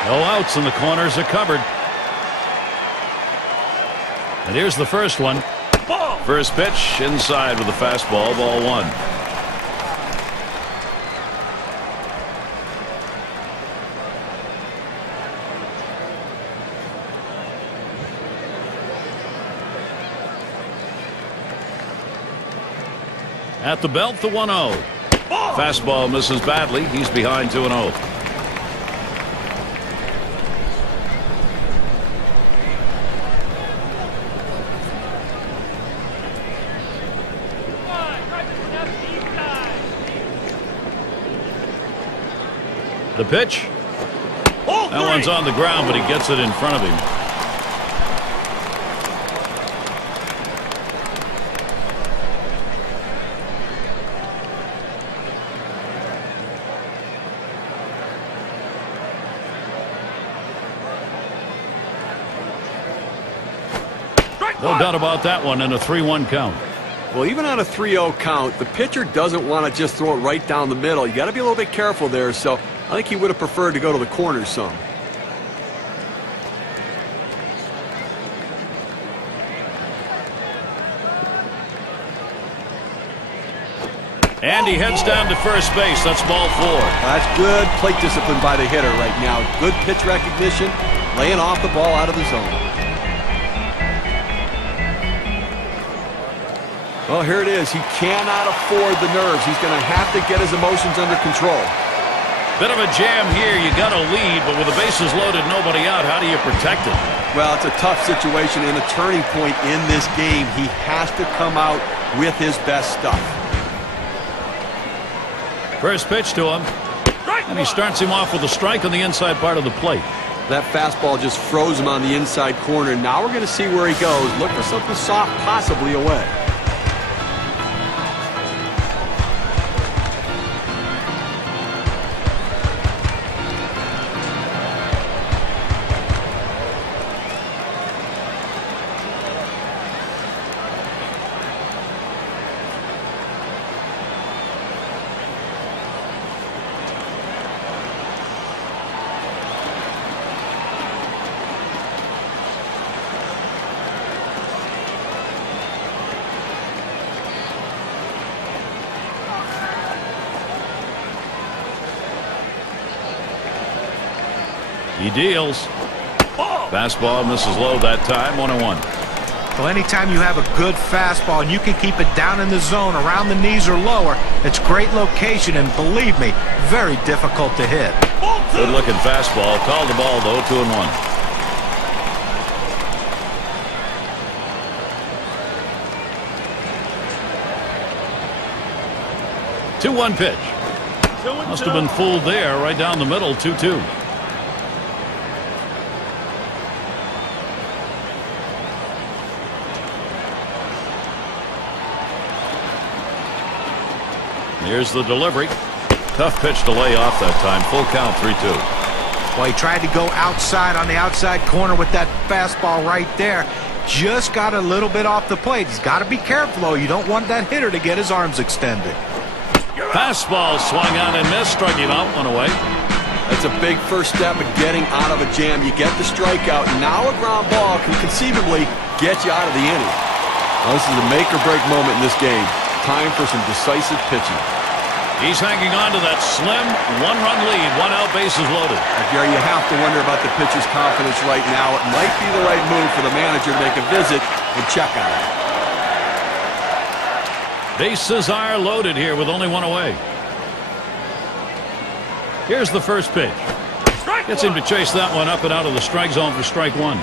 No outs, and the corners are covered. And here's the first one. First pitch inside with a fastball, ball one. At the belt, the 1-0. Fastball misses badly. He's behind 2-0. The pitch. That one's on the ground, but he gets it in front of him. No doubt about that one, and a 3-1 count. Well, even on a 3-0 count, the pitcher doesn't want to just throw it right down the middle. You got to be a little bit careful there, so I think he would have preferred to go to the corners some. And he heads down to first base. That's ball 4. That's good plate discipline by the hitter right now. Good pitch recognition, laying off the ball out of the zone. Well, here it is. He cannot afford the nerves. He's going to have to get his emotions under control. Bit of a jam here. You got a lead, but with the bases loaded, nobody out, how do you protect it? Well, it's a tough situation and a turning point in this game. He has to come out with his best stuff. First pitch to him. And he starts him off with a strike on the inside part of the plate. That fastball just froze him on the inside corner. Now we're going to see where he goes. Look for something soft, possibly away. He deals. Fastball misses low that time. 1-1. Well, anytime you have a good fastball and you can keep it down in the zone around the knees or lower, it's great location, and believe me, very difficult to hit. Good looking fastball. Called the ball though. 2-1. Two-one pitch. Must have been fooled there. Right down the middle. 2-2. Here's the delivery. Tough pitch to lay off that time. Full count. 3-2. Well, he tried to go outside on the outside corner with that fastball right there. Just got a little bit off the plate. He's got to be careful, though. You don't want that hitter to get his arms extended. Fastball swung on and missed. Struck him out. 1 away. That's a big first step of getting out of a jam. You get the strikeout. Now a ground ball can conceivably get you out of the inning. Well, this is a make-or-break moment in this game. Time for some decisive pitching. He's hanging on to that slim 1-run lead. 1 out, bases loaded. Gary, you have to wonder about the pitcher's confidence right now. It might be the right move for the manager to make a visit and check on it. Bases are loaded here with only 1 away. Here's the first pitch. Gets him to chase that one up and out of the strike zone for strike 1.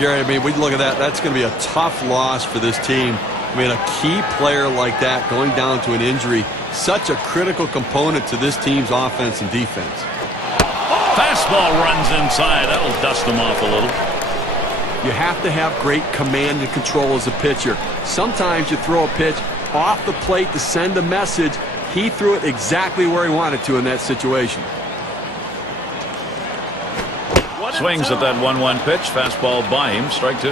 Gary, I mean, we look at that. That's going to be a tough loss for this team. I mean, a key player like that going down to an injury, such a critical component to this team's offense and defense. Fastball runs inside. That'll dust him off a little. You have to have great command and control as a pitcher. Sometimes you throw a pitch off the plate to send a message. He threw it exactly where he wanted to in that situation. Swings at that 1-1 pitch. Fastball by him. Strike 2.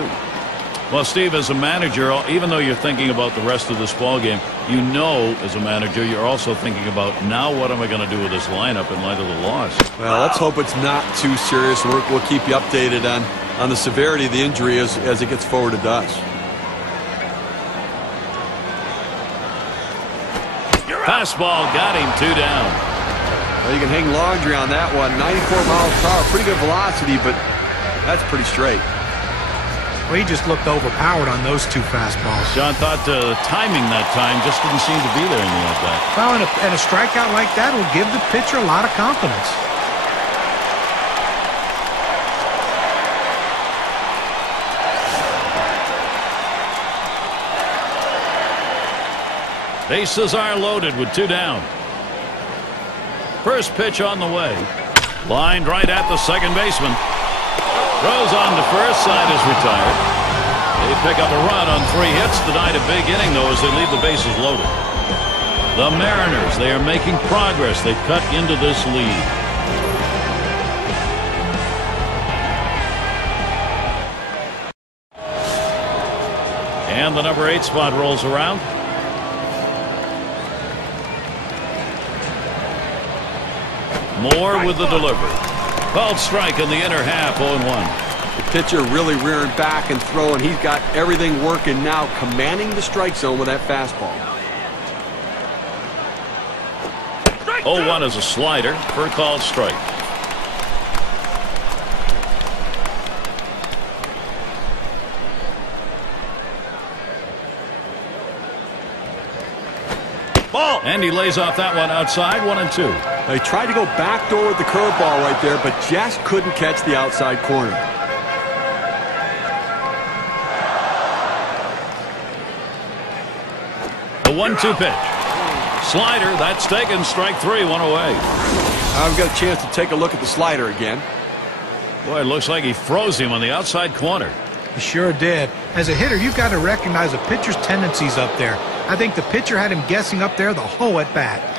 Well, Steve, as a manager, even though you're thinking about the rest of this ball game, you know, as a manager, you're also thinking about, now what am I going to do with this lineup in light of the loss? Well, let's hope it's not too serious. We'll keep you updated on the severity of the injury as it gets forwarded to us. Fastball got him, 2 down. Well, you can hang laundry on that one. 94 miles per hour, pretty good velocity, but that's pretty straight. Well, he just looked overpowered on those 2 fastballs. John thought timing that time just didn't seem to be there in the at-bat. Well, and a strikeout like that will give the pitcher a lot of confidence. Bases are loaded with 2 down. First pitch on the way. Lined right at the second baseman. Throws on to first, side is retired. They pick up a run on 3 hits. Denied a big inning, though, as they leave the bases loaded. The Mariners, they are making progress. They cut into this lead. And the number 8 spot rolls around. Moore with the delivery. Called strike in the inner half, 0-1. The pitcher really rearing back and throwing. He's got everything working now, commanding the strike zone with that fastball. 0-1 is a slider for a called strike. Ball. And he lays off that one outside, 1-2. They tried to go backdoor with the curveball right there, but just couldn't catch the outside corner. The 1-2 pitch. Slider, that's taken. Strike 3, 1 away. I've got a chance to take a look at the slider again. Boy, it looks like he froze him on the outside corner. He sure did. As a hitter, you've got to recognize a pitcher's tendencies up there. I think the pitcher had him guessing up there the whole at bat.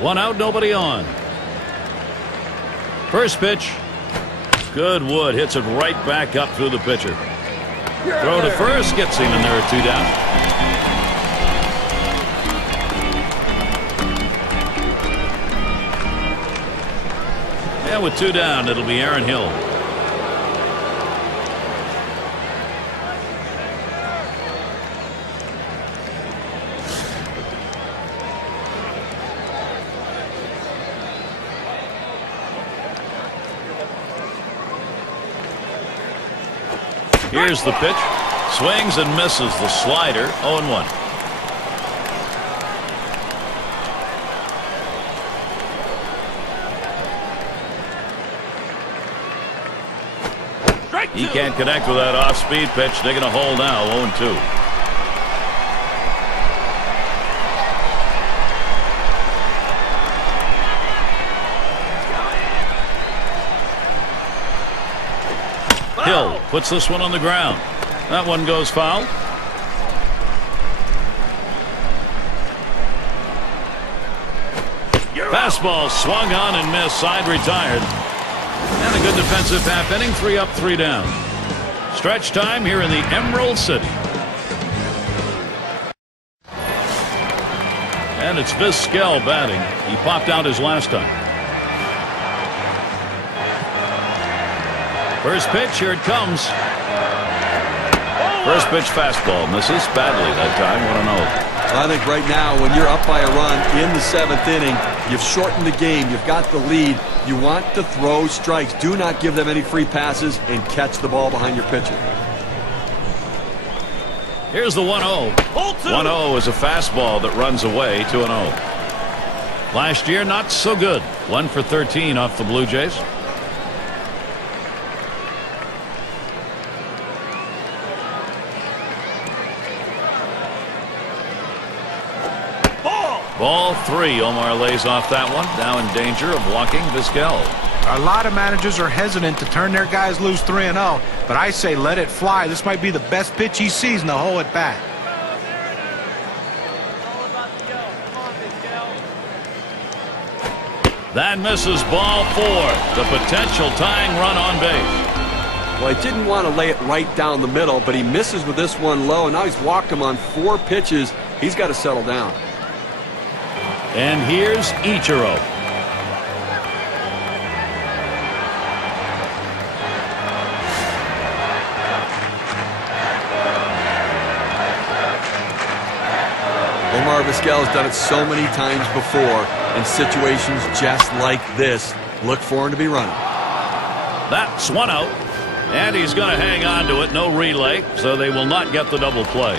One out, nobody on. First pitch. Good wood. Hits it right back up through the pitcher. Throw to first. Gets him in there at 2 down. And with 2 down, it'll be Aaron Hill. Here's the pitch. Swings and misses the slider. 0-1. He can't connect with that off-speed pitch. Digging a hole now. 0-2. Hill puts this one on the ground. That one goes foul. Fastball swung on and missed. Side retired. And a good defensive half inning. 3 up, 3 down. Stretch time here in the Emerald City. And it's Vizquel batting. He popped out his last time. First pitch, here it comes. First pitch fastball misses badly that time. 1-0. I think right now, when you're up by a run in the 7th inning, you've shortened the game. You've got the lead. You want to throw strikes. Do not give them any free passes and catch the ball behind your pitcher. Here's the 1-0. 1-0 is a fastball that runs away. 2-0. Last year, not so good. 1 for 13 off the Blue Jays. Ball 3. Omar lays off that one. Now in danger of walking Vizquel. A lot of managers are hesitant to turn their guys loose 3-0, but I say let it fly. This might be the best pitch he sees in the whole at bat. That misses ball 4. The potential tying run on base. Well, he didn't want to lay it right down the middle, but he misses with this one low, and now he's walked him on 4 pitches. He's got to settle down. And here's Ichiro. Omar Vizquel's done it so many times before in situations just like this. Look for him to be running. That's one out. And he's going to hang on to it. No relay, so they will not get the double play.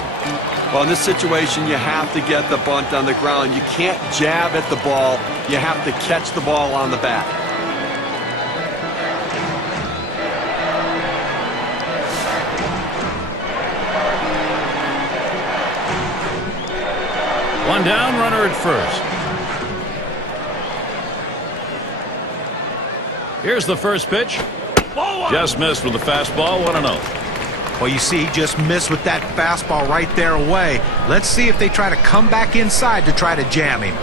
Well, in this situation, you have to get the bunt on the ground. You can't jab at the ball. You have to catch the ball on the bat. One down, runner at first. Here's the first pitch. Just missed with the fastball. 1-0. Well, you see, he just missed with that fastball right there away. Let's see if they try to come back inside to try to jam him.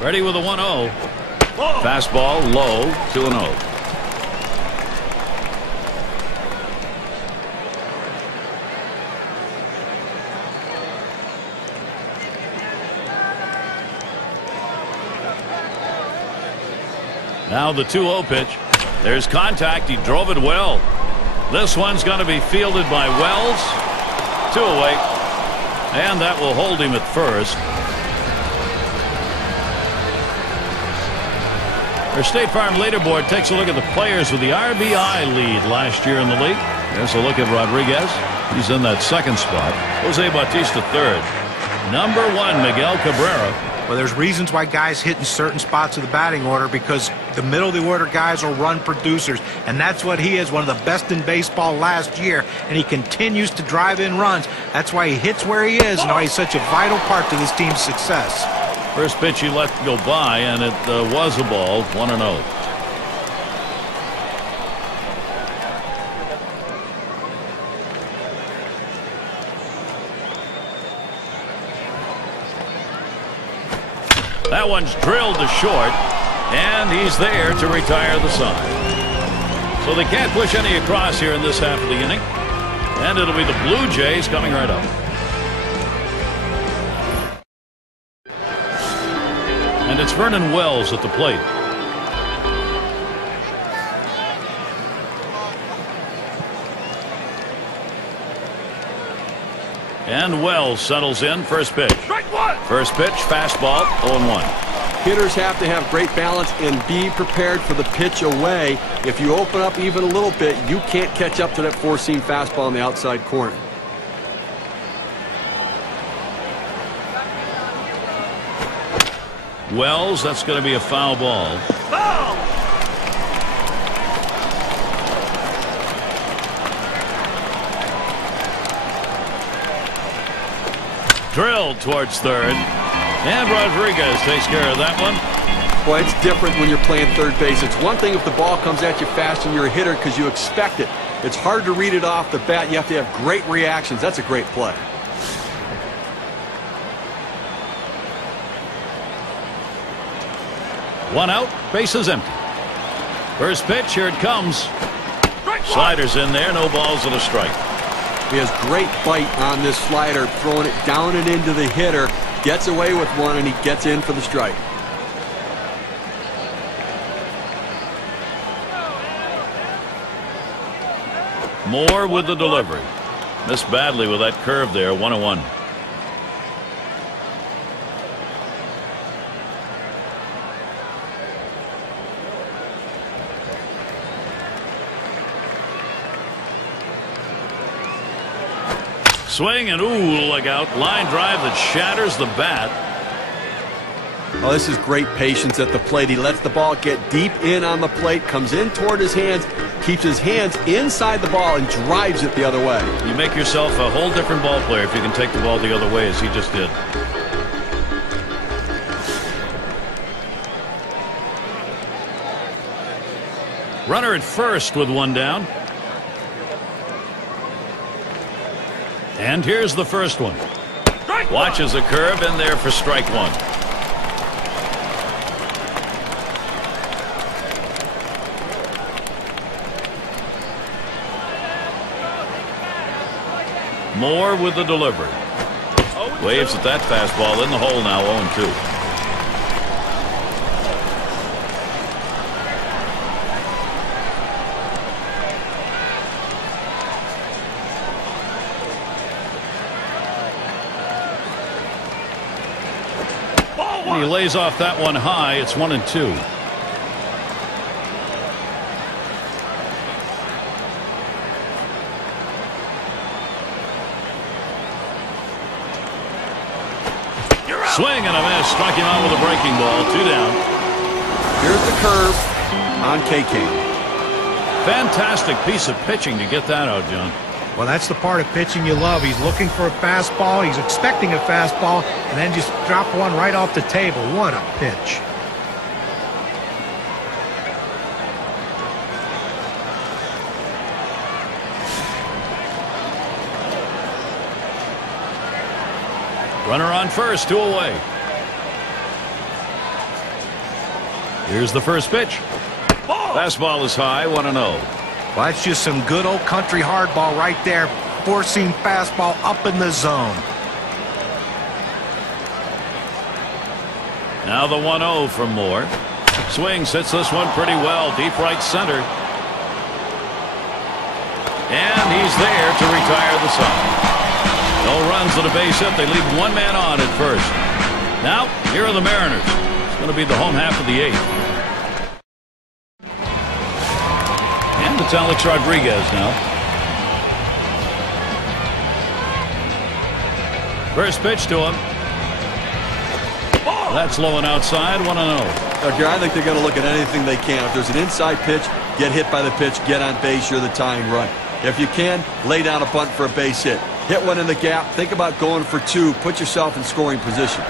Ready with a 1-0. Fastball low, 2-0. Now the 2-0 pitch. There's contact. He drove it well. This one's going to be fielded by Wells. 2 away. And that will hold him at first. Our State Farm leaderboard takes a look at the players with the RBI lead last year in the league. There's a look at Rodriguez. He's in that second spot. Jose Bautista third. Number 1, Miguel Cabrera. Well, there's reasons why guys hit in certain spots of the batting order, because the middle of the order guys are run producers, and that's what he is, one of the best in baseball last year, and he continues to drive in runs. That's why he hits where he is, and why he's such a vital part to this team's success. First pitch he let go by, and it was a ball. 1-0. That one's drilled to short, and he's there to retire the side. So they can't push any across here in this half of the inning, and it'll be the Blue Jays coming right up. And it's Vernon Wells at the plate. And Wells settles in. First pitch. First pitch, fastball, 0-1. Hitters have to have great balance and be prepared for the pitch away. If you open up even a little bit, you can't catch up to that four-seam fastball in the outside corner. Wells, that's going to be a foul ball. Foul! Drilled towards third. And Rodriguez takes care of that one. Boy, it's different when you're playing third base. It's one thing if the ball comes at you fast and you're a hitter because you expect it. It's hard to read it off the bat. You have to have great reactions. That's a great play. One out, base is empty. First pitch, here it comes. Sliders in there, no balls and a strike. He has great bite on this slider, throwing it down and into the hitter. Gets away with one, and he gets in for the strike. Moore with the delivery. Missed badly with that curve there, 1-1. Swing and ooh, look out. Line drive that shatters the bat. Oh, this is great patience at the plate. He lets the ball get deep in on the plate, comes in toward his hands, keeps his hands inside the ball, and drives it the other way. You make yourself a whole different ball player if you can take the ball the other way, as he just did. Runner at first with one down. And here's the first one. Watches a curve in there for strike one. Moore with the delivery. Waves at that fastball in the hole now, 0-2. And he lays off that one high. It's 1-2. Swing and a miss. Struck him out with a breaking ball. 2 down. Here's the curve on KK. Fantastic piece of pitching to get that out, John. Well, that's the part of pitching you love. He's looking for a fastball. He's expecting a fastball, and then just drop one right off the table. What a pitch. Runner on first, 2 away. Here's the first pitch. Fastball is high, 1-0. Well, that's just some good old country hardball right there. Forcing fastball up in the zone. Now the 1-0 from Moore. Swings, hits this one pretty well. Deep right center. And he's there to retire the side. No runs at a base hit. They leave one man on at first. Now, here are the Mariners. It's going to be the home half of the 8th. And it's Alex Rodriguez now. First pitch to him. That's low and outside, 1-0. Okay, I think they're going to look at anything they can. If there's an inside pitch, get hit by the pitch, get on base, you're the tying run. If you can, lay down a bunt for a base hit. Hit one in the gap. Think about going for 2. Put yourself in scoring position.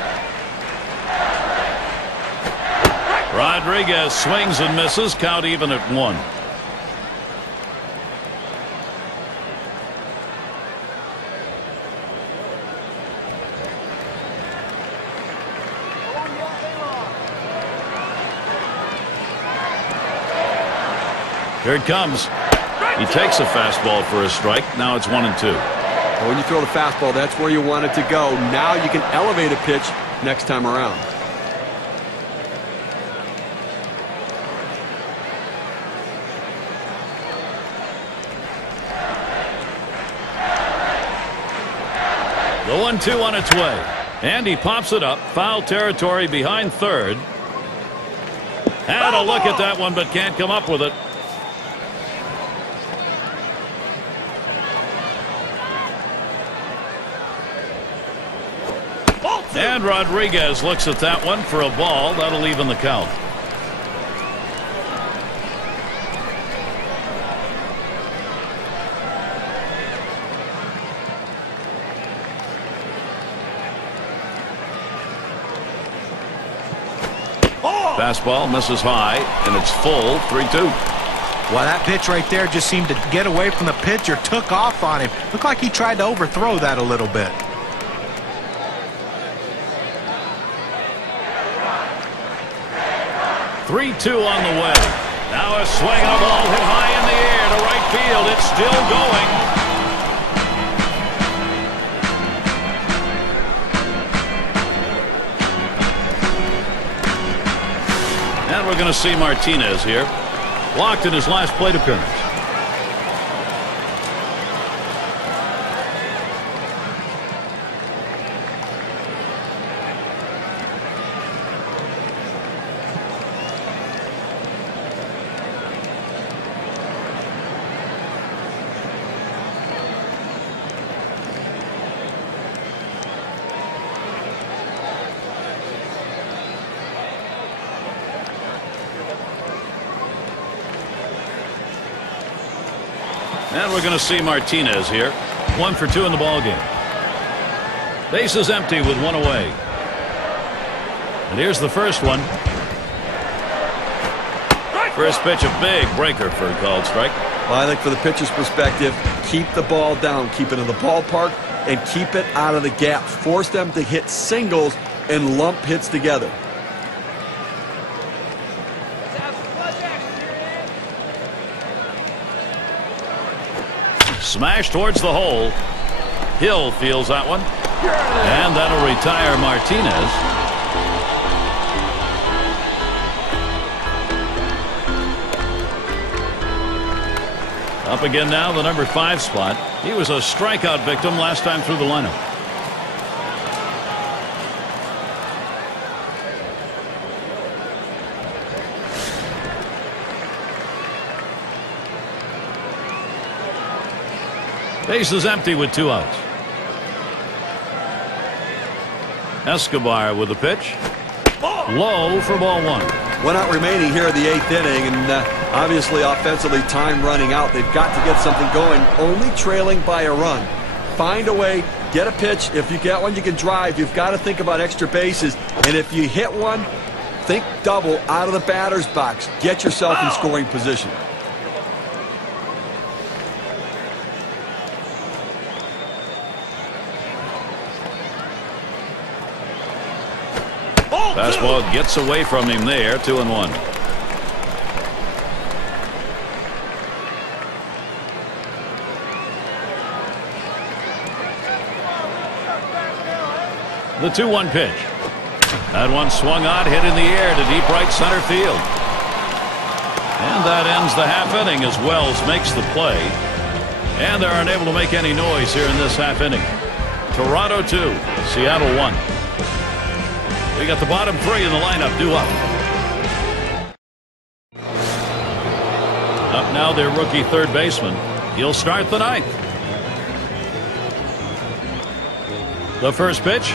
Rodriguez swings and misses. Count even at 1. Here it comes. He takes a fastball for a strike. Now it's 1-2. When you throw the fastball, that's where you want it to go. Now you can elevate a pitch next time around. The 1-2 on its way. And he pops it up. Foul territory behind third. Had a look at that one, but can't come up with it. And Rodriguez looks at that one for a ball. That'll even the count. Fastball misses high, and it's full, 3-2. Well, that pitch right there just seemed to get away from the pitcher, took off on him. Looked like he tried to overthrow that a little bit. 3-2 on the way. Now a swing and a ball hit high in the air to right field. It's still going. And we're going to see Martinez here. Walked in his last plate appearance. And we're going to see Martinez here. 1 for 2 in the ball game. Base is empty with 1 away. And here's the first one. First pitch, a big breaker for a called strike. Well, I think for the pitcher's perspective, keep the ball down, keep it in the ballpark, and keep it out of the gap. Force them to hit singles and lump hits together. Smash towards the hole. Hill feels that one. And that'll retire Martinez. Up again now, the number 5 spot. He was a strikeout victim last time through the lineup. Base is empty with 2 outs. Escobar with the pitch. Low for ball 1. 1 out remaining here in the 8th inning, and obviously offensively time running out. They've got to get something going, only trailing by a run. Find a way, get a pitch. If you get one you can drive, you've got to think about extra bases. And if you hit one, think double out of the batter's box. Get yourself in scoring position. Fastball gets away from him there. 2-1. The 2-1 pitch. That one swung on, hit in the air to deep right center field. And that ends the half inning as Wells makes the play. And they aren't able to make any noise here in this half inning. Toronto 2, Seattle 1. We got the bottom 3 in the lineup due up. Up now their rookie third baseman. He'll start the 9th. The first pitch.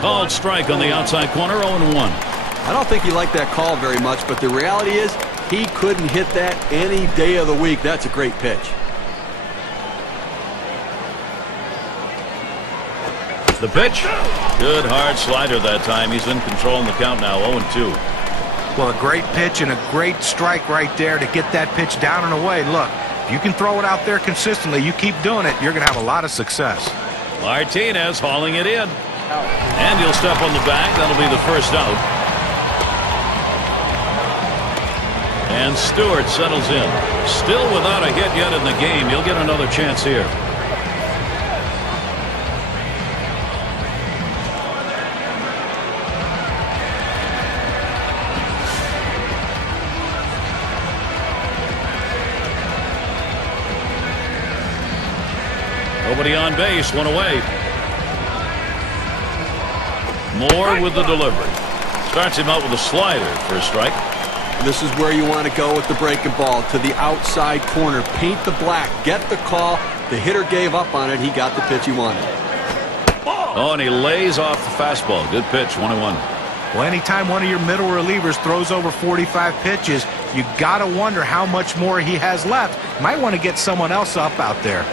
Called strike on the outside corner. 0-1. I don't think he liked that call very much, but the reality is he couldn't hit that any day of the week. That's a great pitch. The pitch. Good hard slider that time. He's in control in the count now. 0-2. Well, a great pitch and a great strike right there to get that pitch down and away. Look, if you can throw it out there consistently, you keep doing it, you're going to have a lot of success. Martinez hauling it in. And he'll step on the bag. That'll be the first out. And Stewart settles in. Still without a hit yet in the game. He'll get another chance here. Nobody on base, one away. Moore with the delivery. Starts him out with a slider for a strike. This is where you want to go with the breaking ball, to the outside corner. Paint the black. Get the call. The hitter gave up on it. He got the pitch he wanted. Oh, and he lays off the fastball. Good pitch, 1-1. Well, anytime one of your middle relievers throws over 45 pitches, you got to wonder how much more he has left. Might want to get someone else up out there.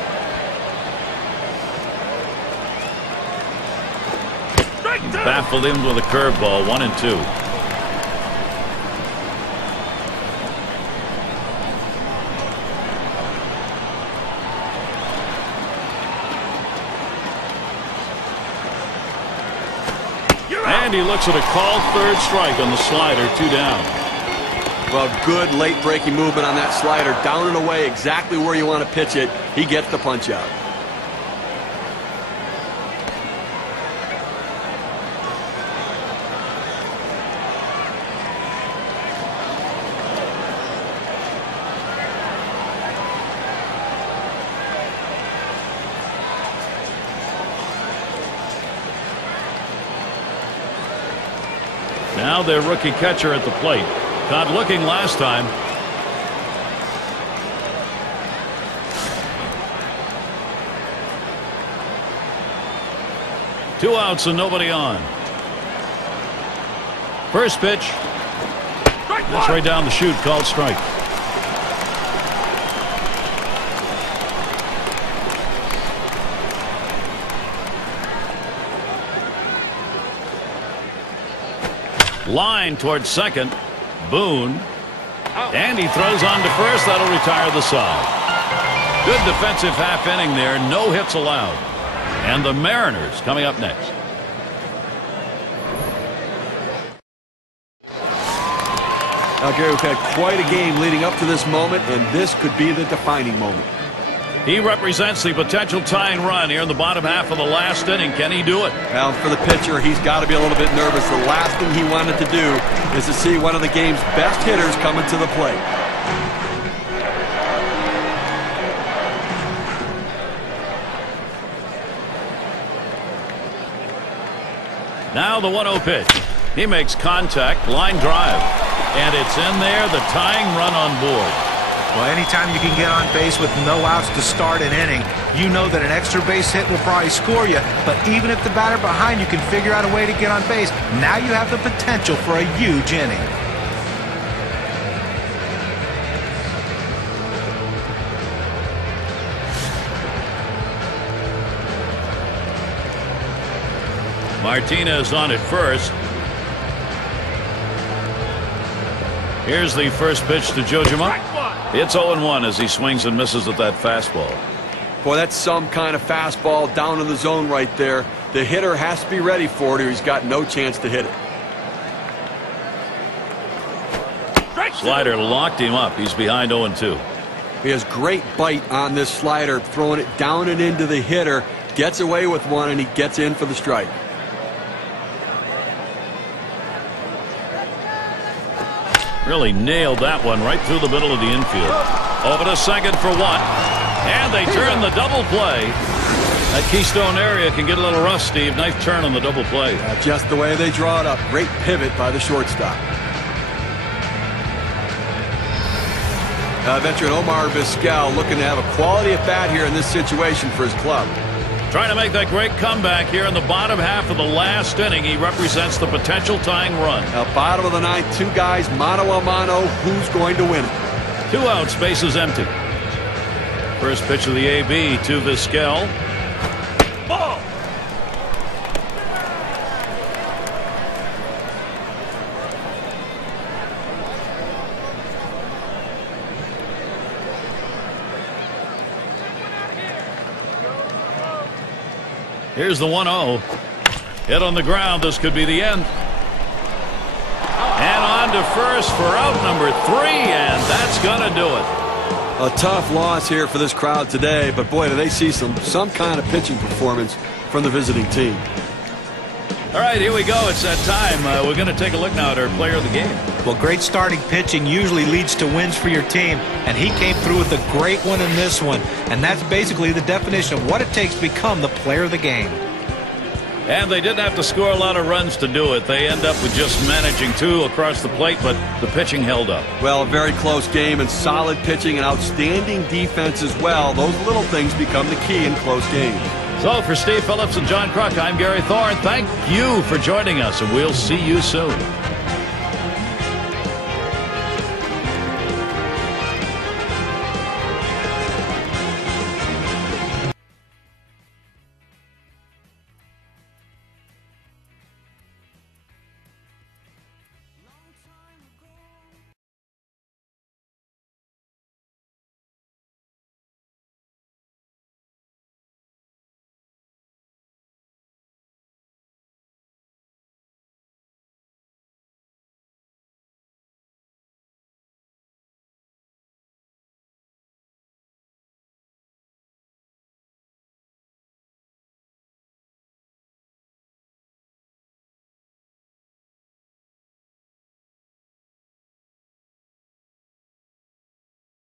Baffled him with a curveball. 1-2. And he looks at a called third strike on the slider. 2 down. Well, good late breaking movement on that slider. Down and away, exactly where you want to pitch it. He gets the punch out. Now their rookie catcher at the plate. Not looking last time. Two outs and nobody on. First pitch. That's right down the chute, called strike. Line towards second. Boone. And he throws on to first. That'll retire the side. Good defensive half inning there. No hits allowed. And the Mariners coming up next. Now, Gary, we've had quite a game leading up to this moment, and this could be the defining moment. He represents the potential tying run here in the bottom half of the last inning. Can he do it? Well, for the pitcher, he's got to be a little bit nervous. The last thing he wanted to do is to see one of the game's best hitters coming to the plate. Now the 1-0 pitch. He makes contact, line drive. And it's in there, the tying run on board. Well, anytime you can get on base with no outs to start an inning, you know that an extra base hit will probably score you. But even if the batter behind you can figure out a way to get on base, now you have the potential for a huge inning. Martinez on at first. Here's the first pitch to Jojima. It's 0-1 as he swings and misses at that fastball. Boy, that's some kind of fastball down in the zone right there. The hitter has to be ready for it or he's got no chance to hit it. Slider locked him up. He's behind 0-2. He has great bite on this slider, throwing it down and into the hitter. Gets away with one, and he gets in for the strike. Really nailed that one right through the middle of the infield. Over to second for one. And they turn the double play. That Keystone area can get a little rough, Steve. Nice turn on the double play. Just the way they draw it up. Great pivot by the shortstop. Veteran Omar Vizquel looking to have a quality at bat here in this situation for his club. Trying to make that great comeback here in the bottom half of the last inning. He represents the potential tying run. Now, bottom of the ninth, two guys, mano a mano. Who's going to win it? 2 outs, base is empty. First pitch of the AB to Vizquel. Ball. Here's the 1-0. Hit on the ground. This could be the end. And on to first for out number 3, and that's going to do it. A tough loss here for this crowd today, but boy, do they see some kind of pitching performance from the visiting team. All right, here we go. It's that time. We're going to take a look now at our player of the game. Well, great starting pitching usually leads to wins for your team, and he came through with a great one in this one. And that's basically the definition of what it takes to become the player of the game. And they didn't have to score a lot of runs to do it. They end up with just managing 2 across the plate, but the pitching held up. Well, a very close game and solid pitching and outstanding defense as well. Those little things become the key in close games. So for Steve Phillips and John Kruk, I'm Gary Thorne. Thank you for joining us, and we'll see you soon.